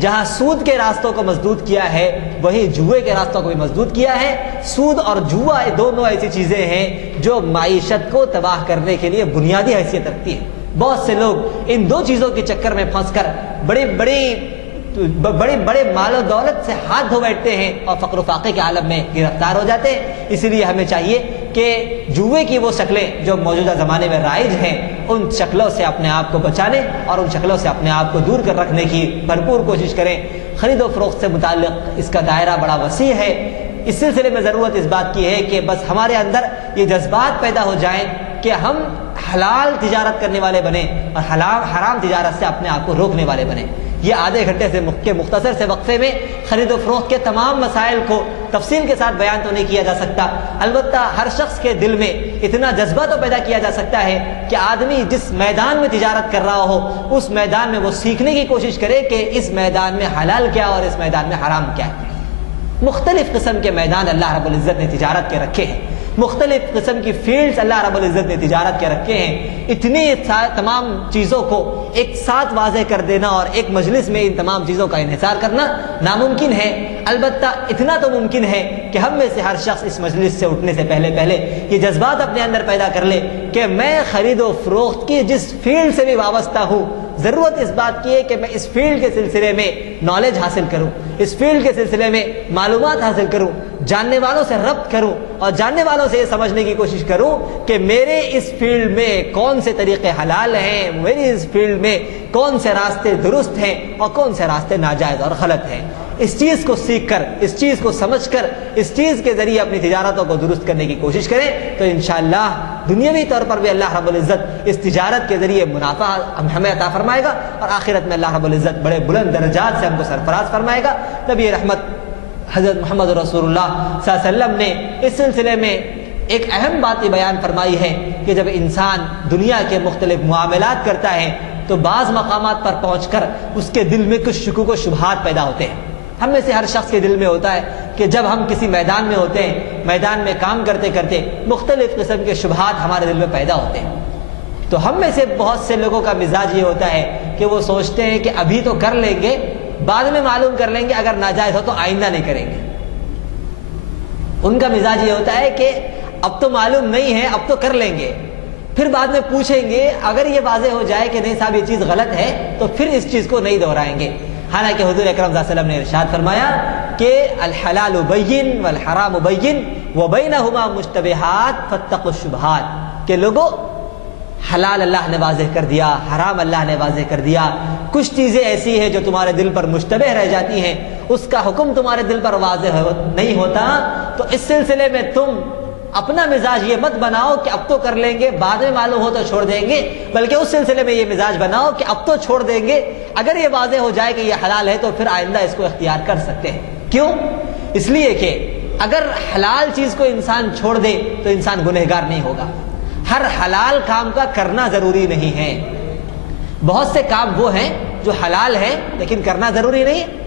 جہاں سود کے راستوں کو مسدود کیا ہے وہی جوئے کے راستوں کو بھی مسدود کیا ہے۔ سود اور جوا دونوں ایسی چیزیں ہیں جو معیشت کو تباہ کرنے کے لیے بنیادی حیثیت رکھتی ہیں۔ بہت سے لوگ ان دو چیزوں کے چکر میں پھنس کر بڑے بڑے مال و دولت سے ہاتھ دھو بیٹھتے ہیں اور فقر و فاقے کے عالم میں گرفتار ہو جاتے ہیں۔ اسی لیے ہمیں چاہیے کہ جوئے کی وہ شکلیں جو موجودہ زمانے میں رائج ہیں ان شکلوں سے اپنے آپ کو بچانے اور ان شکلوں سے اپنے آپ کو دور کر رکھنے کی بھرپور کوشش کریں۔ خرید و فروخت سے متعلق اس کا دائرہ بڑا وسیع ہے۔ اس سلسلے میں ضرورت اس بات کی ہے کہ بس ہمارے اندر یہ جذبات پیدا ہو جائیں کہ ہم حلال تجارت کرنے والے بنے اور حرام تجارت سے اپنے آپ کو روکنے والے بنے۔ یہ آدھے گھنٹے کے مختصر سے وقفے میں خرید و فروخت کے تمام مسائل کو تفصیل کے ساتھ بیان تو نہیں کیا جا سکتا، البتہ ہر شخص کے دل میں اتنا جذبہ تو پیدا کیا جا سکتا ہے کہ آدمی جس میدان میں تجارت کر رہا ہو اس میدان میں وہ سیکھنے کی کوشش کرے کہ اس میدان میں حلال کیا اور اس میدان میں حرام کیا ہے۔ مختلف قسم کے میدان اللہ رب العزت نے تجارت کے رکھے ہیں، مختلف قسم کی فیلڈز اللہ رب العزت نے تجارت کے رکھے ہیں۔ اتنی تمام چیزوں کو ایک ساتھ واضح کر دینا اور ایک مجلس میں ان تمام چیزوں کا انحصار کرنا ناممکن ہے، البتہ اتنا تو ممکن ہے کہ ہم میں سے ہر شخص اس مجلس سے اٹھنے سے پہلے یہ جذبات اپنے اندر پیدا کر لے کہ میں خرید و فروخت کی جس فیلڈ سے بھی وابستہ ہوں، ضرورت اس بات کی ہے کہ میں اس فیلڈ کے سلسلے میں نالج حاصل کروں، اس فیلڈ کے سلسلے میں معلومات حاصل کروں، جاننے والوں سے ربط کروں اور جاننے والوں سے یہ سمجھنے کی کوشش کروں کہ میرے اس فیلڈ میں کون سے طریقے حلال ہیں، میری اس فیلڈ میں کون سے راستے درست ہیں اور کون سے راستے ناجائز اور غلط ہیں۔ اس چیز کو سیکھ کر، اس چیز کو سمجھ کر، اس چیز کے ذریعے اپنی تجارتوں کو درست کرنے کی کوشش کریں تو انشاءاللہ دنیاوی طور پر بھی اللہ رب العزت اس تجارت کے ذریعے منافع ہمیں عطا فرمائے گا اور آخرت میں اللہ رب العزت بڑے بلند درجات سے ہم کو سرفراز فرمائے گا۔ نبی رحمت حضرت محمد رسول اللہ صلی اللہ علیہ وسلم نے اس سلسلے میں ایک اہم بات یہ بیان فرمائی ہے کہ جب انسان دنیا کے مختلف معاملات کرتا ہے تو بعض مقامات پر پہنچ کر اس کے دل میں کچھ شکوک و شبہات پیدا ہوتے ہیں۔ ہم میں سے ہر شخص کے دل میں ہوتا ہے کہ جب ہم کسی میدان میں ہوتے ہیں، میدان میں کام کرتے کرتے مختلف قسم کے شبہات ہمارے دل میں پیدا ہوتے ہیں، تو ہم میں سے بہت سے لوگوں کا مزاج یہ ہوتا ہے کہ وہ سوچتے ہیں کہ ابھی تو کر لیں گے، بعد میں معلوم کر لیں گے، اگر ناجائز ہو تو آئندہ نہیں کریں گے۔ ان کا مزاج یہ ہوتا ہے کہ اب تو معلوم نہیں ہے، اب تو کر لیں گے، پھر بعد میں پوچھیں گے، اگر یہ واضح ہو جائے کہ نہیں صاحب یہ چیز غلط ہے تو پھر اس چیز کو نہیں دہرائیں گے۔ حالانکہ حضور اکرم صلی اللہ علیہ وسلم نے ارشاد فرمایا کہ الحلال بین والحرام بین وبینہما مشتبہات فاتقوا الشبہات، کہ لوگوں حلال اللہ نے واضح کر دیا، حرام اللہ نے واضح کر دیا، کچھ چیزیں ایسی ہیں جو تمہارے دل پر مشتبہ رہ جاتی ہیں، اس کا حکم تمہارے دل پر واضح نہیں ہوتا، تو اس سلسلے میں تم اپنا مزاج یہ مت بناؤ کہ اب تو کر لیں گے، بعد میں معلوم ہو تو چھوڑ دیں گے، بلکہ اس سلسلے میں یہ مزاج بناؤ کہ اب تو چھوڑ دیں گے، اگر یہ واضح ہو جائے کہ یہ حلال ہے تو پھر آئندہ اس کو اختیار کر سکتے ہیں۔ کیوں؟ اس لیے کہ اگر حلال چیز کو انسان چھوڑ دے تو انسان گنہگار نہیں ہوگا۔ ہر حلال کام کا کرنا ضروری نہیں ہے، بہت سے کام وہ ہیں جو حلال ہیں لیکن کرنا ضروری نہیں ہے۔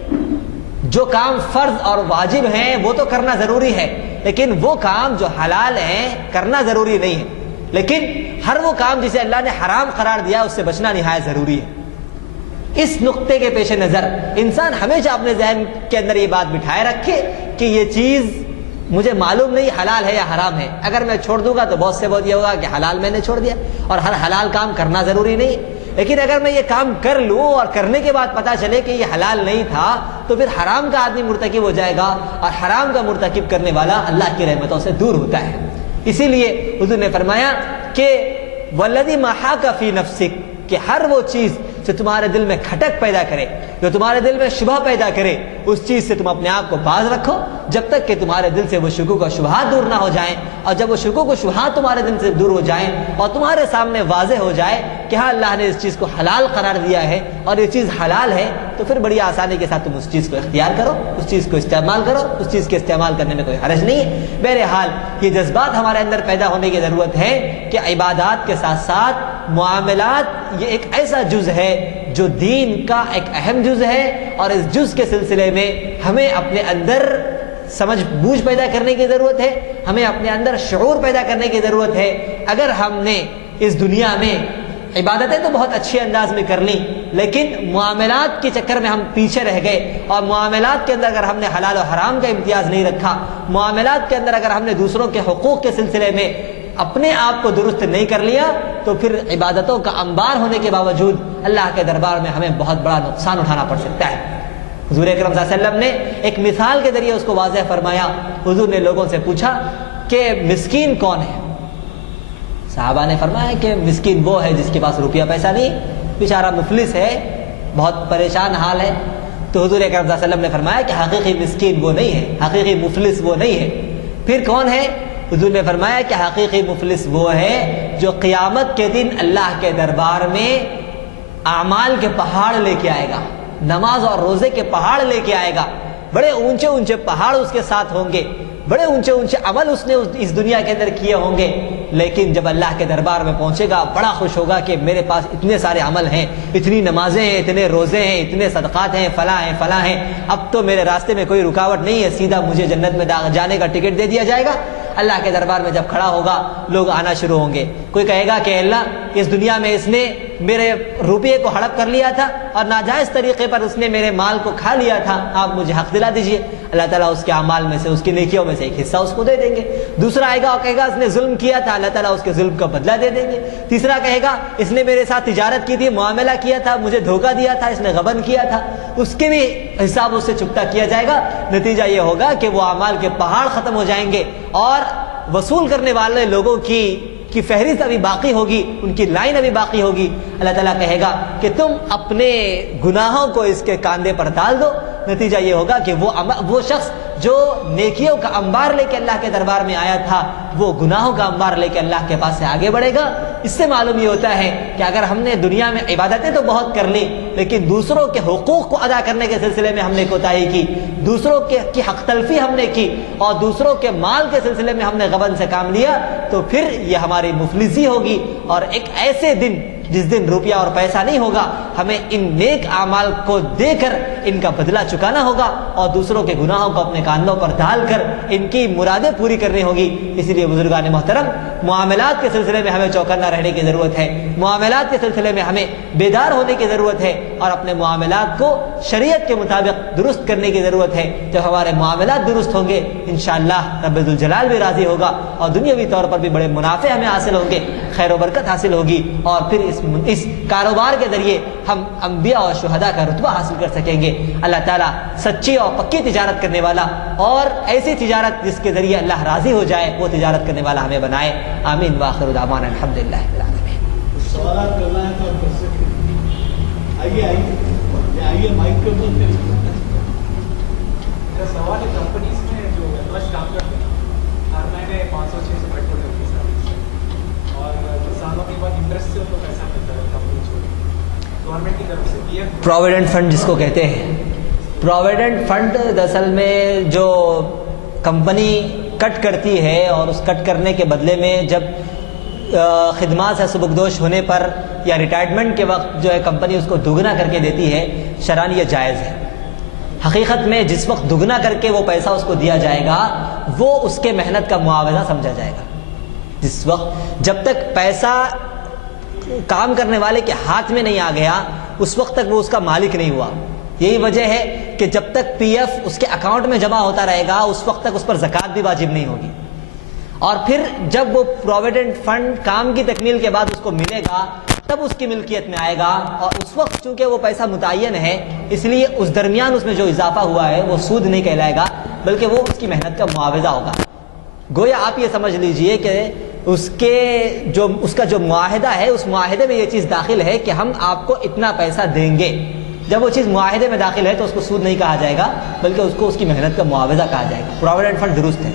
جو کام فرض اور واجب ہیں وہ تو کرنا ضروری ہے، لیکن وہ کام جو حلال ہیں کرنا ضروری نہیں ہے۔ لیکن ہر وہ کام جسے اللہ نے حرام قرار دیا اس سے بچنا نہایت ضروری ہے۔ اس نقطے کے پیش نظر انسان ہمیشہ اپنے ذہن کے اندر یہ بات بٹھائے رکھے کہ یہ چیز مجھے معلوم نہیں حلال ہے یا حرام ہے، اگر میں چھوڑ دوں گا تو بہت سے بہت یہ ہوگا کہ حلال میں نے چھوڑ دیا، اور ہر حلال کام کرنا ضروری نہیں ہے۔ لیکن اگر میں یہ کام کر لوں اور کرنے کے بعد پتہ چلے کہ یہ حلال نہیں تھا تو پھر حرام کا آدمی مرتکب ہو جائے گا، اور حرام کا مرتکب کرنے والا اللہ کی رحمتوں سے دور ہوتا ہے۔ اسی لیے حضور نے فرمایا کہ والذی محاک فی نفسک، کہ ہر وہ چیز جو تمہارے دل میں کھٹک پیدا کرے، جو تمہارے دل میں شبہ پیدا کرے، اس چیز سے تم اپنے آپ کو باز رکھو جب تک کہ تمہارے دل سے وہ شکوک و شبہات دور نہ ہو جائیں، اور جب وہ شکوک و شبہات تمہارے دل سے دور ہو جائیں اور تمہارے سامنے واضح ہو جائے کہ ہاں اللہ نے اس چیز کو حلال قرار دیا ہے اور یہ چیز حلال ہے، تو پھر بڑی آسانی کے ساتھ تم اس چیز کو اختیار کرو، اس چیز کو استعمال کرو، اس چیز کے استعمال کرنے میں کوئی حرج نہیں ہے۔ بہرحال یہ جذبات ہمارے اندر پیدا ہونے کی ضرورت ہے کہ عبادات کے ساتھ ساتھ معاملات یہ ایک ایسا جز ہے جو دین کا ایک اہم جز ہے، اور اس جز کے سلسلے میں ہمیں اپنے اندر سمجھ بوجھ پیدا کرنے کی ضرورت ہے، ہمیں اپنے اندر شعور پیدا کرنے کی ضرورت ہے۔ اگر ہم نے اس دنیا میں عبادتیں تو بہت اچھے انداز میں کر لیں، لیکن معاملات کے چکر میں ہم پیچھے رہ گئے، اور معاملات کے اندر اگر ہم نے حلال و حرام کا امتیاز نہیں رکھا، معاملات کے اندر اگر ہم نے دوسروں کے حقوق کے سلسلے میں اپنے آپ کو درست نہیں کر لیا، تو پھر عبادتوں کا انبار ہونے کے باوجود اللہ کے دربار میں ہمیں بہت بڑا نقصان اٹھانا پڑ سکتا ہے۔ حضور اکرم صلی اللہ علیہ وسلم نے ایک مثال کے ذریعے اس کو واضح فرمایا۔ حضور نے لوگوں سے پوچھا کہ مسکین کون ہے؟ صحابہ نے فرمایا کہ مسکین وہ ہے جس کے پاس روپیہ پیسہ نہیں، بیچارہ مفلس ہے، بہت پریشان حال ہے۔ تو حضور اکرم صلی اللہ علیہ وسلم نے فرمایا کہ حقیقی مسکین وہ نہیں ہے، حقیقی مفلس وہ نہیں ہے، پھر کون ہے؟ حضور نے فرمایا کہ حقیقی مفلس وہ ہے جو قیامت کے دن اللہ کے دربار میں اعمال کے پہاڑ لے کے آئے گا، نماز اور روزے کے پہاڑ لے کے آئے گا، بڑے اونچے اونچے پہاڑ اس کے ساتھ ہوں گے، بڑے اونچے اونچے عمل اس نے اس دنیا کے اندر کیے ہوں گے، لیکن جب اللہ کے دربار میں پہنچے گا بڑا خوش ہوگا کہ میرے پاس اتنے سارے عمل ہیں، اتنی نمازیں ہیں، اتنے روزے ہیں، اتنے صدقات ہیں، فلاں ہیں، اب تو میرے راستے میں کوئی رکاوٹ نہیں ہے، سیدھا مجھے جنت میں جانے کا ٹکٹ دے دیا جائے گا۔ اللہ کے دربار میں جب کھڑا ہوگا لوگ آنا شروع ہوں گے، کوئی کہے گا کہ اللہ اس دنیا میں اس نے میرے روپیے کو ہڑپ کر لیا تھا اور ناجائز طریقے پر اس نے میرے مال کو کھا لیا تھا، آپ مجھے حق دلا دیجئے۔ اللہ تعالیٰ اس کے اعمال میں سے، اس کی نیکیوں میں سے ایک حصہ اس کو دے دیں گے۔ دوسرا آئے گا اور کہے گا اس نے ظلم کیا تھا، اللہ تعالیٰ اس کے ظلم کا بدلہ دے دیں گے۔ تیسرا کہے گا اس نے میرے ساتھ تجارت کی تھی، معاملہ کیا تھا، مجھے دھوکہ دیا تھا، اس نے غبن کیا تھا، اس کے بھی حساب اس سے چکتا کیا جائے گا۔ نتیجہ یہ ہوگا کہ وہ اعمال کے پہاڑ ختم ہو جائیں گے اور وصول کرنے والے لوگوں کی فہرست ابھی باقی ہوگی، ان کی لائن ابھی باقی ہوگی۔ اللہ تعالیٰ کہے گا کہ تم اپنے گناہوں کو اس کے کاندھے پر ڈال دو۔ نتیجہ یہ ہوگا کہ وہ شخص جو نیکیوں کا انبار لے کے اللہ کے دربار میں آیا تھا، وہ گناہوں کا انبار لے کے اللہ کے پاس سے آگے بڑھے گا۔ اس سے معلوم یہ ہوتا ہے کہ اگر ہم نے دنیا میں عبادتیں تو بہت کر لی، لیکن دوسروں کے حقوق کو ادا کرنے کے سلسلے میں ہم نے کوتاہی کی، دوسروں کی حق تلفی ہم نے کی اور دوسروں کے مال کے سلسلے میں ہم نے غبن سے کام لیا، تو پھر یہ ہماری مفلسی ہوگی۔ اور ایک ایسے دن جس دن روپیہ اور پیسہ نہیں ہوگا، ہمیں ان نیک اعمال کو دے کر ان کا بدلہ چکانا ہوگا اور دوسروں کے گناہوں کو اپنے کاندھوں پر ڈال کر ان کی مرادیں پوری کرنی ہوگی۔ اسی لیے بزرگان محترم، معاملات کے سلسلے میں ہمیں چوکنا رہنے کی ضرورت ہے، معاملات کے سلسلے میں ہمیں بیدار ہونے کی ضرورت ہے اور اپنے معاملات کو شریعت کے مطابق درست کرنے کی ضرورت ہے۔ جب ہمارے معاملات درست ہوں گے انشاءاللہ رب ذوالجلال بھی راضی ہوگا اور دنیاوی طور پر بھی بڑے منافع ہمیں حاصل ہوں گے، خیر و برکت حاصل ہوگی، اور پھر اس کاروبار کے ذریعے ہم انبیاء اور شہداء کا رتبہ حاصل کر سکیں گے۔ اللہ تعالیٰ سچی اور پکی تجارت کرنے والا اور ایسی تجارت جس کے ذریعے اللہ راضی ہو جائے وہ تجارت کرنے والا ہمیں بنائے۔ آمین وآخر دعوانا الحمدللہ رب العالمین۔ سوالات کرنا ہے تو کر سکتے ہیں۔ آئیے مائک کے اوپر۔ میرا سوال ہے کمپنیز میں جو ایمپلائز کام کرتے ہیں ہر مہینے 500-600 پیٹرول ڈیل کی سروس اور سالوں کے بعد انٹرسٹ سے ان کو پیسہ ملتا ہے کمپنی چھوڑ گورنمنٹ کی طرف سے پی ایف پروویڈنٹ فنڈ جس کو کہتے ہیں، پروویڈنٹ فنڈ دراصل میں جو کمپنی کٹ کرتی ہے اور اس کٹ کرنے کے بدلے میں جب خدمات سے سبکدوش ہونے پر یا ریٹائرمنٹ کے وقت جو ہے کمپنی اس کو دگنا کر کے دیتی ہے، شرعاً یہ جائز ہے۔ حقیقت میں جس وقت دگنا کر کے وہ پیسہ اس کو دیا جائے گا وہ اس کے محنت کا معاوضہ سمجھا جائے گا۔ جس وقت جب تک پیسہ کام کرنے والے کے ہاتھ میں نہیں آ گیا اس وقت تک وہ اس کا مالک نہیں ہوا۔ یہی وجہ ہے کہ جب تک پی ایف اس کے اکاؤنٹ میں جمع ہوتا رہے گا اس وقت تک اس پر زکوٰۃ بھی واجب نہیں ہوگی، اور پھر جب وہ پروویڈنٹ فنڈ کام کی تکمیل کے بعد اس کو ملے گا تب اس کی ملکیت میں آئے گا، اور اس وقت چونکہ وہ پیسہ متعین ہے اس لیے اس درمیان اس میں جو اضافہ ہوا ہے وہ سود نہیں کہلائے گا بلکہ وہ اس کی محنت کا معاوضہ ہوگا۔ گویا آپ یہ سمجھ لیجئے کہ اس کا جو معاہدہ ہے اس معاہدے میں یہ چیز داخل ہے کہ ہم آپ کو اتنا پیسہ دیں گے۔ جب وہ چیز معاہدے میں داخل ہے تو اس کو سود نہیں کہا جائے گا بلکہ اس کو اس کی محنت کا معاوضہ کہا جائے گا۔ پروویڈنٹ فنڈ درست ہے۔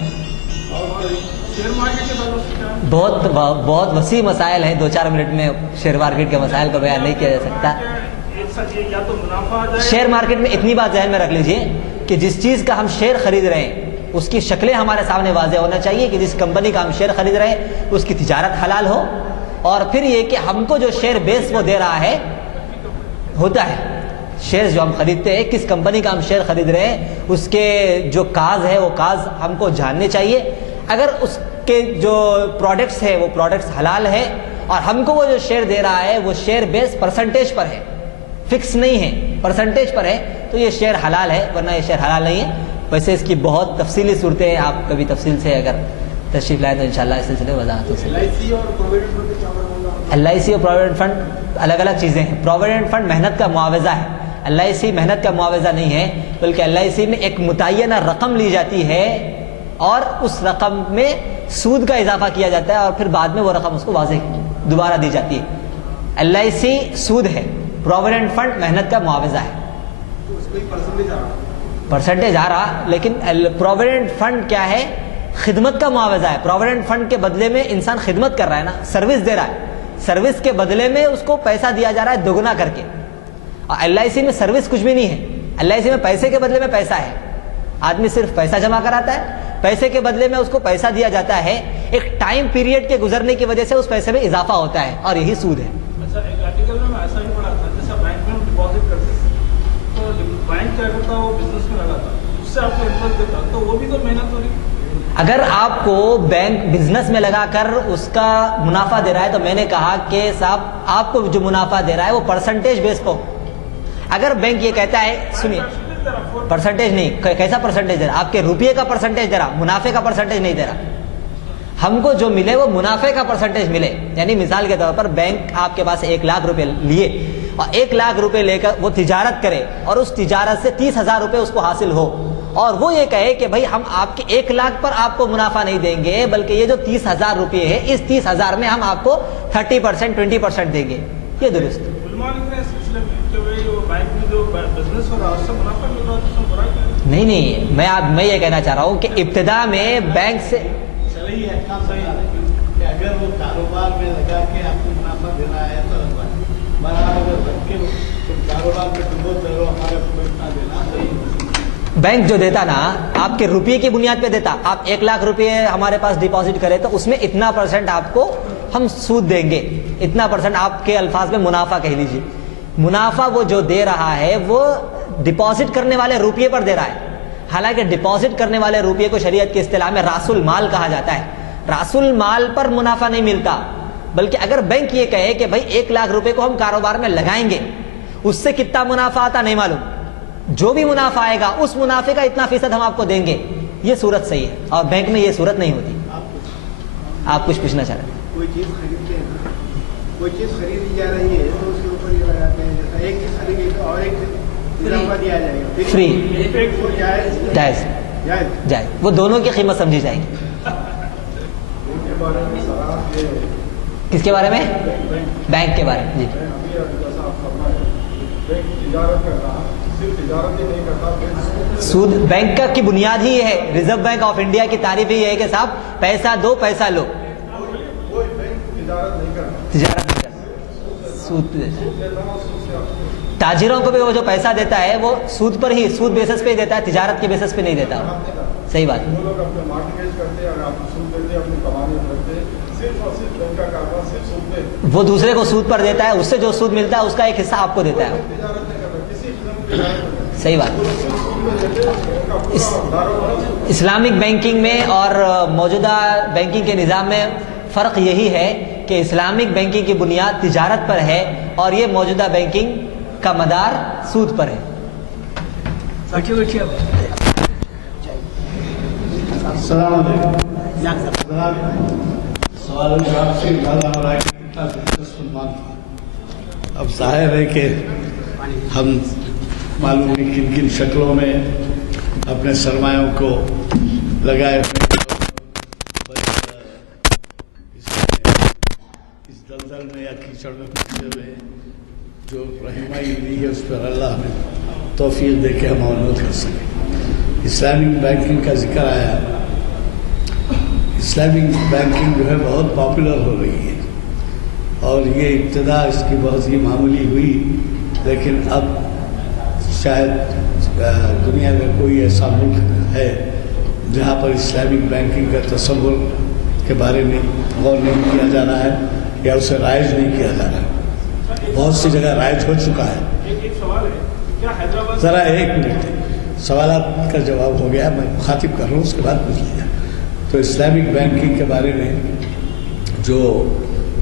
بہت وسیع مسائل ہیں، 2-4 منٹ میں شیئر مارکیٹ کے مسائل کو بیان نہیں کیا جا سکتا۔ شیئر مارکیٹ میں اتنی بات ذہن میں رکھ لیجئے کہ جس چیز کا ہم شیئر خرید رہے ہیں اس کی شکلیں ہمارے سامنے واضح ہونا چاہیے کہ جس کمپنی کا ہم شیئر خرید رہے ہیں اس کی تجارت حلال ہو، اور پھر یہ کہ ہم کو جو شیئر بیس وہ دے رہا ہے ہوتا ہے، شیئر جو ہم خریدتے ہیں کس کمپنی کا ہم شیئر خرید رہے ہیں اس کے جو کاز ہے وہ کاز ہم کو جاننے چاہیے۔ اگر اس کے جو پروڈکٹس ہے وہ پروڈکٹس حلال ہے اور ہم کو وہ جو شیئر دے رہا ہے وہ شیئر بیس پرسنٹیج پر ہے، فکس نہیں ہے، پرسنٹیج پر ہے، تو یہ شیئر حلال ہے، ورنہ یہ شیئر حلال نہیں ہے۔ ویسے اس کی بہت تفصیلی صورتیں ہیں، آپ کبھی تفصیل سے اگر تشریف لائیں تو انشاءاللہ اس سلسلے میں وضاحت ہو سکے۔ ایل آئی سی اور پروویڈنٹ فنڈ الگ الگ چیزیں ہیں۔ پروویڈنٹ فنڈ محنت کا معاوضہ ہے، ایل آئی سی محنت کا معاوضہ نہیں ہے، بلکہ ایل آئی سی میں ایک متعینہ رقم لی جاتی ہے اور اس رقم میں سود کا اضافہ کیا جاتا ہے اور پھر بعد میں وہ رقم اس کو واضح دوبارہ دی جاتی ہے۔ ایل آئی سی سود ہے، پروویڈنٹ فنڈ محنت کا معاوضہ ہے۔ پرسنٹیج آ رہا، لیکن پروویڈنٹ فنڈ کیا ہے خدمت کا معاوضہ ہے. پروویڈنٹ فنڈ کے بدلے میں انسان خدمت کر رہا ہے نا, سروس دے رہا ہے, سروس کے بدلے میں اس کو پیسہ دیا جا رہا ہے دگنا کر کے. اور LIC میں سروس کچھ بھی نہیں ہے, LIC میں پیسے کے بدلے میں پیسہ ہے. آدمی صرف پیسہ جمع کراتا ہے, پیسے کے بدلے میں اس کو پیسہ دیا جاتا ہے. ایک ٹائم پیریڈ کے گزرنے کی وجہ سے اس پیسے میں اضافہ ہوتا ہے, اور یہی سود ہے. اچھا, ایک آرٹیکل میں ایسا بھی پڑھا تھا جیسا بینک میں ہم ڈپازٹ کرتے ہیں تو بینک کیا کرتا وہ بزنس میں لگاتا, اس سے آپ کو انٹرسٹ دیتا, تو وہ بھی تو محنت ہو رہی. اگر آپ کو بینک بزنس میں لگا کر اس کا منافع دے رہا ہے تو میں نے کہا کہ صاحب آپ کو جو منافع دے رہا ہے وہ پرسنٹیج بیس پر. اگر بینک یہ کہتا ہے, سنیے, پرسنٹیج نہیں, کیسا پرسنٹیج دے رہا, آپ کے روپیے کا پرسنٹیج دے رہا, منافع کا پرسنٹیج نہیں دے رہا. ہم کو جو ملے وہ منافع کا پرسنٹیج ملے. یعنی مثال کے طور پر بینک آپ کے پاس 1 لاکھ روپے لیے اور 1 لاکھ روپے لے کر وہ تجارت کرے اور اس تجارت سے 30,000 روپے اس کو حاصل ہو, اور وہ یہ کہے کہ بھائی ہم آپ کے 1 لاکھ پر آپ کو منافع نہیں دیں گے بلکہ یہ جو 30,000 روپے ہے اس 30,000 میں ہم آپ کو 30% 20% دیں گے, یہ درست. نہیں, میں یہ کہنا چاہ رہا ہوں کہ ابتدا میں بینک سے صحیح ہے کہ اگر وہ کاروبار میں لگا کے آپ کو منافع دینا ہے تو کاروبار میں ڈبو کرو, ہمارے کو اتنا دینا صحیح. بینک جو دیتا نا آپ کے روپیے کی بنیاد پہ دیتا, آپ 1 لاکھ روپے ہمارے پاس ڈپازٹ کرے تو اس میں اتنا % آپ کو ہم سود دیں گے, اتنا % آپ کے الفاظ میں منافع کہہ لیجیے. منافع وہ جو دے رہا ہے وہ ڈپازٹ کرنے والے روپیے پر دے رہا ہے. حالانکہ ڈپازٹ کرنے والے روپیے کو شریعت کی اصطلاح میں راس المال کہا جاتا ہے. راس المال پر منافع نہیں ملتا, بلکہ اگر بینک یہ کہے کہ بھائی 1 لاکھ روپے کو ہم کاروبار میں لگائیں گے, اس سے کتنا منافع آتا نہیں معلوم, جو بھی منافع آئے گا اس منافع کا اتنا % ہم آپ کو دیں گے, یہ صورت صحیح ہے. اور بینک میں یہ صورت نہیں ہوتی. آپ کچھ پوچھنا چاہ رہے ہیں؟ کوئی چیز خریدتے ہیں, کوئی چیز خریدی جا رہی ہے تو اس کے اوپر یہ لگاتے ہیں, جیسا ایک چیز خریدی تو اور ایک اضافہ دیا جائے گا, فری, جائز, جائز, وہ دونوں کی قیمت سمجھی جائے گی. کس کے بارے میں؟ بینک کے بارے میں. جی, سود بینک کا کی بنیاد ہی یہ ہے. ریزرو بینک آف انڈیا کی تعریف ہی ہے کہ صاحب پیسہ دو پیسہ لو. تجارت نہیں کرتا, سود دیتا ہے. تاجروں کو بھی وہ جو پیسہ دیتا ہے وہ سود پر ہی, سود بیسس پہ ہی دیتا ہے, تجارت کے بیسس پہ نہیں دیتا. صحیح بات. وہ دوسرے کو سود پر دیتا ہے, اس سے جو سود ملتا ہے اس کا ایک حصہ آپ کو دیتا ہے. صحیح بات. اسلامک بینکنگ میں اور موجودہ بینکنگ کے نظام میں فرق یہی ہے کہ اسلامک بینکنگ کی بنیاد تجارت پر ہے اور یہ موجودہ بینکنگ کا مدار سود پر ہے. السلام علیکم. سوال جواب سے اندازہ ہو رہا ہے کہ کتنا دلچسپ عنوان تھا. اب ظاہر ہے کہ ہم معلوم نہیں کن کن شکلوں میں اپنے سرمایوں کو لگائے اس دلدل میں یا کیچڑ میں پھنسے ہوئے, جو رہنمائی ملی ہے اس پر اللہ ہمیں توفیق دے کے ہم عمل کر سکیں. اسلامک بینکنگ کا ذکر آیا. اسلامک بینکنگ جو ہے بہت پاپولر ہو رہی ہے اور یہ ابتدا اس کی بہت ہی معمولی ہوئی, لیکن اب شاید دنیا میں کوئی ایسا ملک ہے جہاں پر اسلامک بینکنگ کا تصور کے بارے میں غور نہیں کیا جا رہا ہے یا اسے رائج نہیں کیا جا رہا ہے. بہت سی جگہ رائج ہو چکا ہے. ذرا 1 منٹ, سوالات کا جواب ہو گیا, میں مخاطب کر رہا ہوں, اس کے بعد پوچھ لیا. تو اسلامک بینکنگ کے بارے میں جو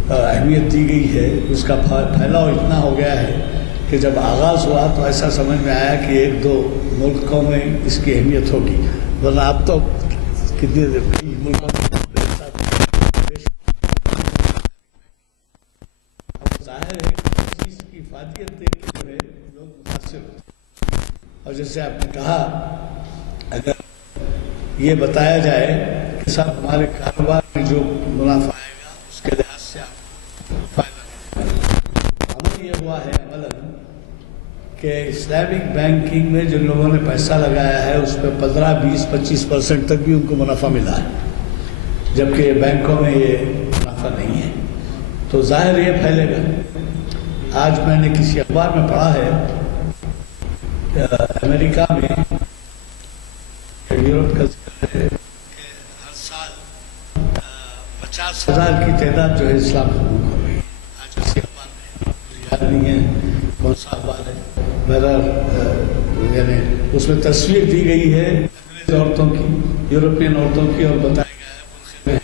اہمیت دی گئی ہے اس کا پھیلاؤ اتنا ہو گیا ہے کہ جب آغاز ہوا تو ایسا سمجھ میں آیا کہ 1-2 ملکوں میں اس کی اہمیت ہوگی, ورنہ اب تو کتنے ملکوں ظاہر ہے کہ اس چیز کی افادیت دیکھ کے جو ہے لوگ متاثر ہوتے ہیں. اور جیسے آپ نے کہا, اگر یہ بتایا جائے کہ صاحب ہمارے کاروبار میں جو منافع آئے گا اس کے لحاظ سے آپ فائدہ. عمل یہ ہوا ہے عملاً کہ اسلامک بینکنگ میں جن لوگوں نے پیسہ لگایا ہے اس پہ 15, 20, 25% تک بھی ان کو منافع ملا ہے، جبکہ بینکوں میں یہ منافع نہیں ہے، تو ظاہر یہ پھیلے گا۔ آج میں نے کسی اخبار میں پڑھا ہے امریکہ میں یورپ کا ذکر ہے کہ ہر سال 50,000 کی تعداد جو ہے اسلام قبول کر رہی ہے۔ آج کسی اخبار میں مجھے یاد نہیں ہے کون سا اخبار ہے، بہرحال یعنی اس میں تصویر دی گئی ہے انگریز عورتوں کی، یورپین عورتوں کی، اور بتایا گیا ہے برقعے میں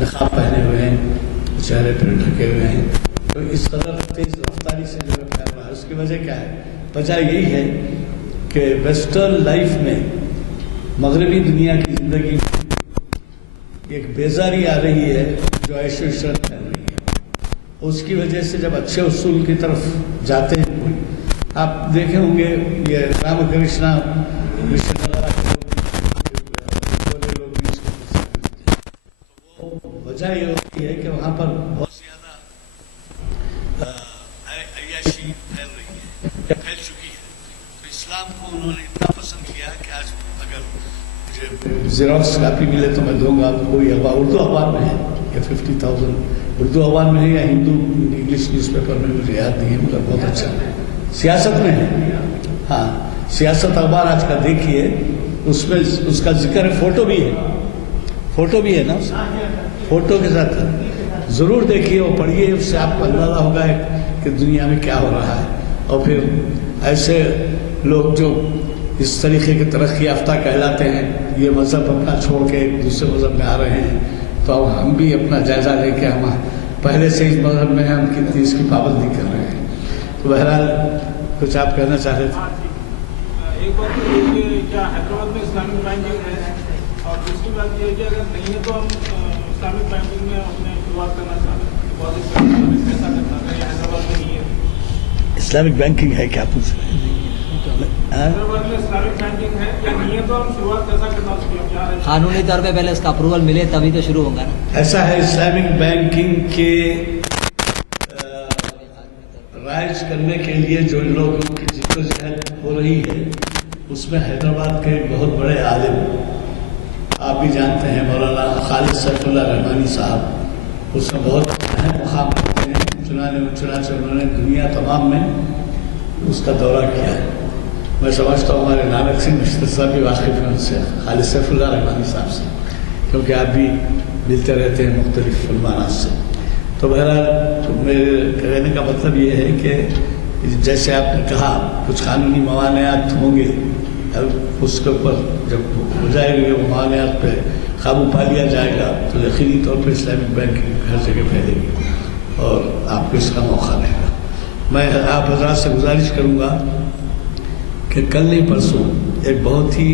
نقاب پہنے ہوئے ہیں، چہرے پہ ڈھکے ہوئے ہیں۔ تو اس قدر تیز رفتاری سے جو ہے پھیل رہا ہے، اس کی وجہ کیا ہے؟ وجہ یہی ہے کہ ویسٹرن لائف میں، مغربی دنیا کی زندگی میں ایک بیزاری آ رہی ہے جو عیش و عشرت پھیل رہی ہے۔ اس کی وجہ سے جب اچھے اصول کی طرف جاتے ہیں کوئی، آپ دیکھے ہوں گے یہ رام کرشنا مشن وغیرہ کے لوگ بھی اس کو پسند کرتے ہیں، تو وہ وجہ یہ ہوتی ہے کہ وہاں پر بہت زیادہ عیاشی پھیل رہی ہے یا پھیل چکی ہے۔ تو اسلام کو انہوں نے اتنا پسند کیا کہ آج اگر مجھے زیروکس کاپی ملے تو میں دوں گا آپ کو۔ کوئی اخبار اردو اخبار میں ہے یا 50,000 اردو اخبار میں ہے یا ہندو انگلش نیوز پیپر میں، مجھے یاد نہیں ہے، مگر بہت اچھا سیاست میں ہے۔ ہاں، سیاست اخبار آج کا دیکھیے، اس میں اس کا ذکر ہے، فوٹو بھی ہے، فوٹو بھی ہے نا، فوٹو کے ساتھ ضرور دیکھیے اور پڑھیے، اس سے آپ کو اندازہ ہوگا کہ دنیا میں کیا ہو رہا ہے۔ اور پھر ایسے لوگ جو اس طریقے کے ترقی یافتہ کہلاتے ہیں، یہ مذہب اپنا چھوڑ کے ایک دوسرے مذہب میں آ رہے ہیں، تو اب ہم بھی اپنا جائزہ لے کے ہم پہلے سے اس مذہب میں ہیں، ہم کتنی اس کی پابندی کر رہے ہیں۔ تو بہرحال کچھ آپ کہنا چاہ رہے تھے؟ ایک بات تو یہ کہ کیا حیدرآباد میں اسلامک بینکنگ ہے، اور دوسری بات یہ ہے کہ اگر نہیں ہے تو ہم اسلامک بینکنگ میں اپنے شروعات کرنا چاہتے ہیں، ڈپازٹ پیسہ کرنا ہے، حیدرآباد میں نہیں ہے۔ اسلامک بینکنگ ہے کیا پوچھ رہے ہیں؟ حیدرآباد میں اسلامک بینکنگ ہے یا نہیں ہے تو ہم شروعات کیسا کرنا اس کی؟ قانونی طور پہ پہلے اس کا اپروول ملے تبھی تو شروع ہوگا نا۔ ایسا ہے، اسلامک بینکنگ کے رائج کرنے کے لیے جو لوگوں کی جدوجہد ہو رہی ہے، اس میں حیدرآباد کے ایک بہت بڑے عالم، آپ بھی جانتے ہیں، مولانا خالد سیف اللہ رحمانی صاحب، اس میں بہت اہم مقام رکھتے ہیں۔ چنانچہ انہوں نے دنیا تمام میں اس کا دورہ کیا ہے۔ میں سمجھتا ہوں ہمارے نانک سنگھ مشتر صاحب بھی واقف ہیں ان سے، خالد سیف اللہ رحمانی صاحب سے، کیونکہ آپ بھی ملتے رہتے ہیں مختلف عنوانات سے۔ تو بہرحال میرے کہنے کا مطلب یہ ہے کہ جیسے آپ نے کہا کچھ قانونی موانعات ہوں گے، اس کے اوپر جب ہو جائے گی وہ موانعات پہ قابو پا لیا جائے گا تو یقینی طور پہ اسلامک بینکنگ ہر جگہ پھیلے گی اور آپ کو اس کا موقع ملے گا۔ میں آپ حضرات سے گزارش کروں گا کہ کل نہیں پرسوں ایک بہت ہی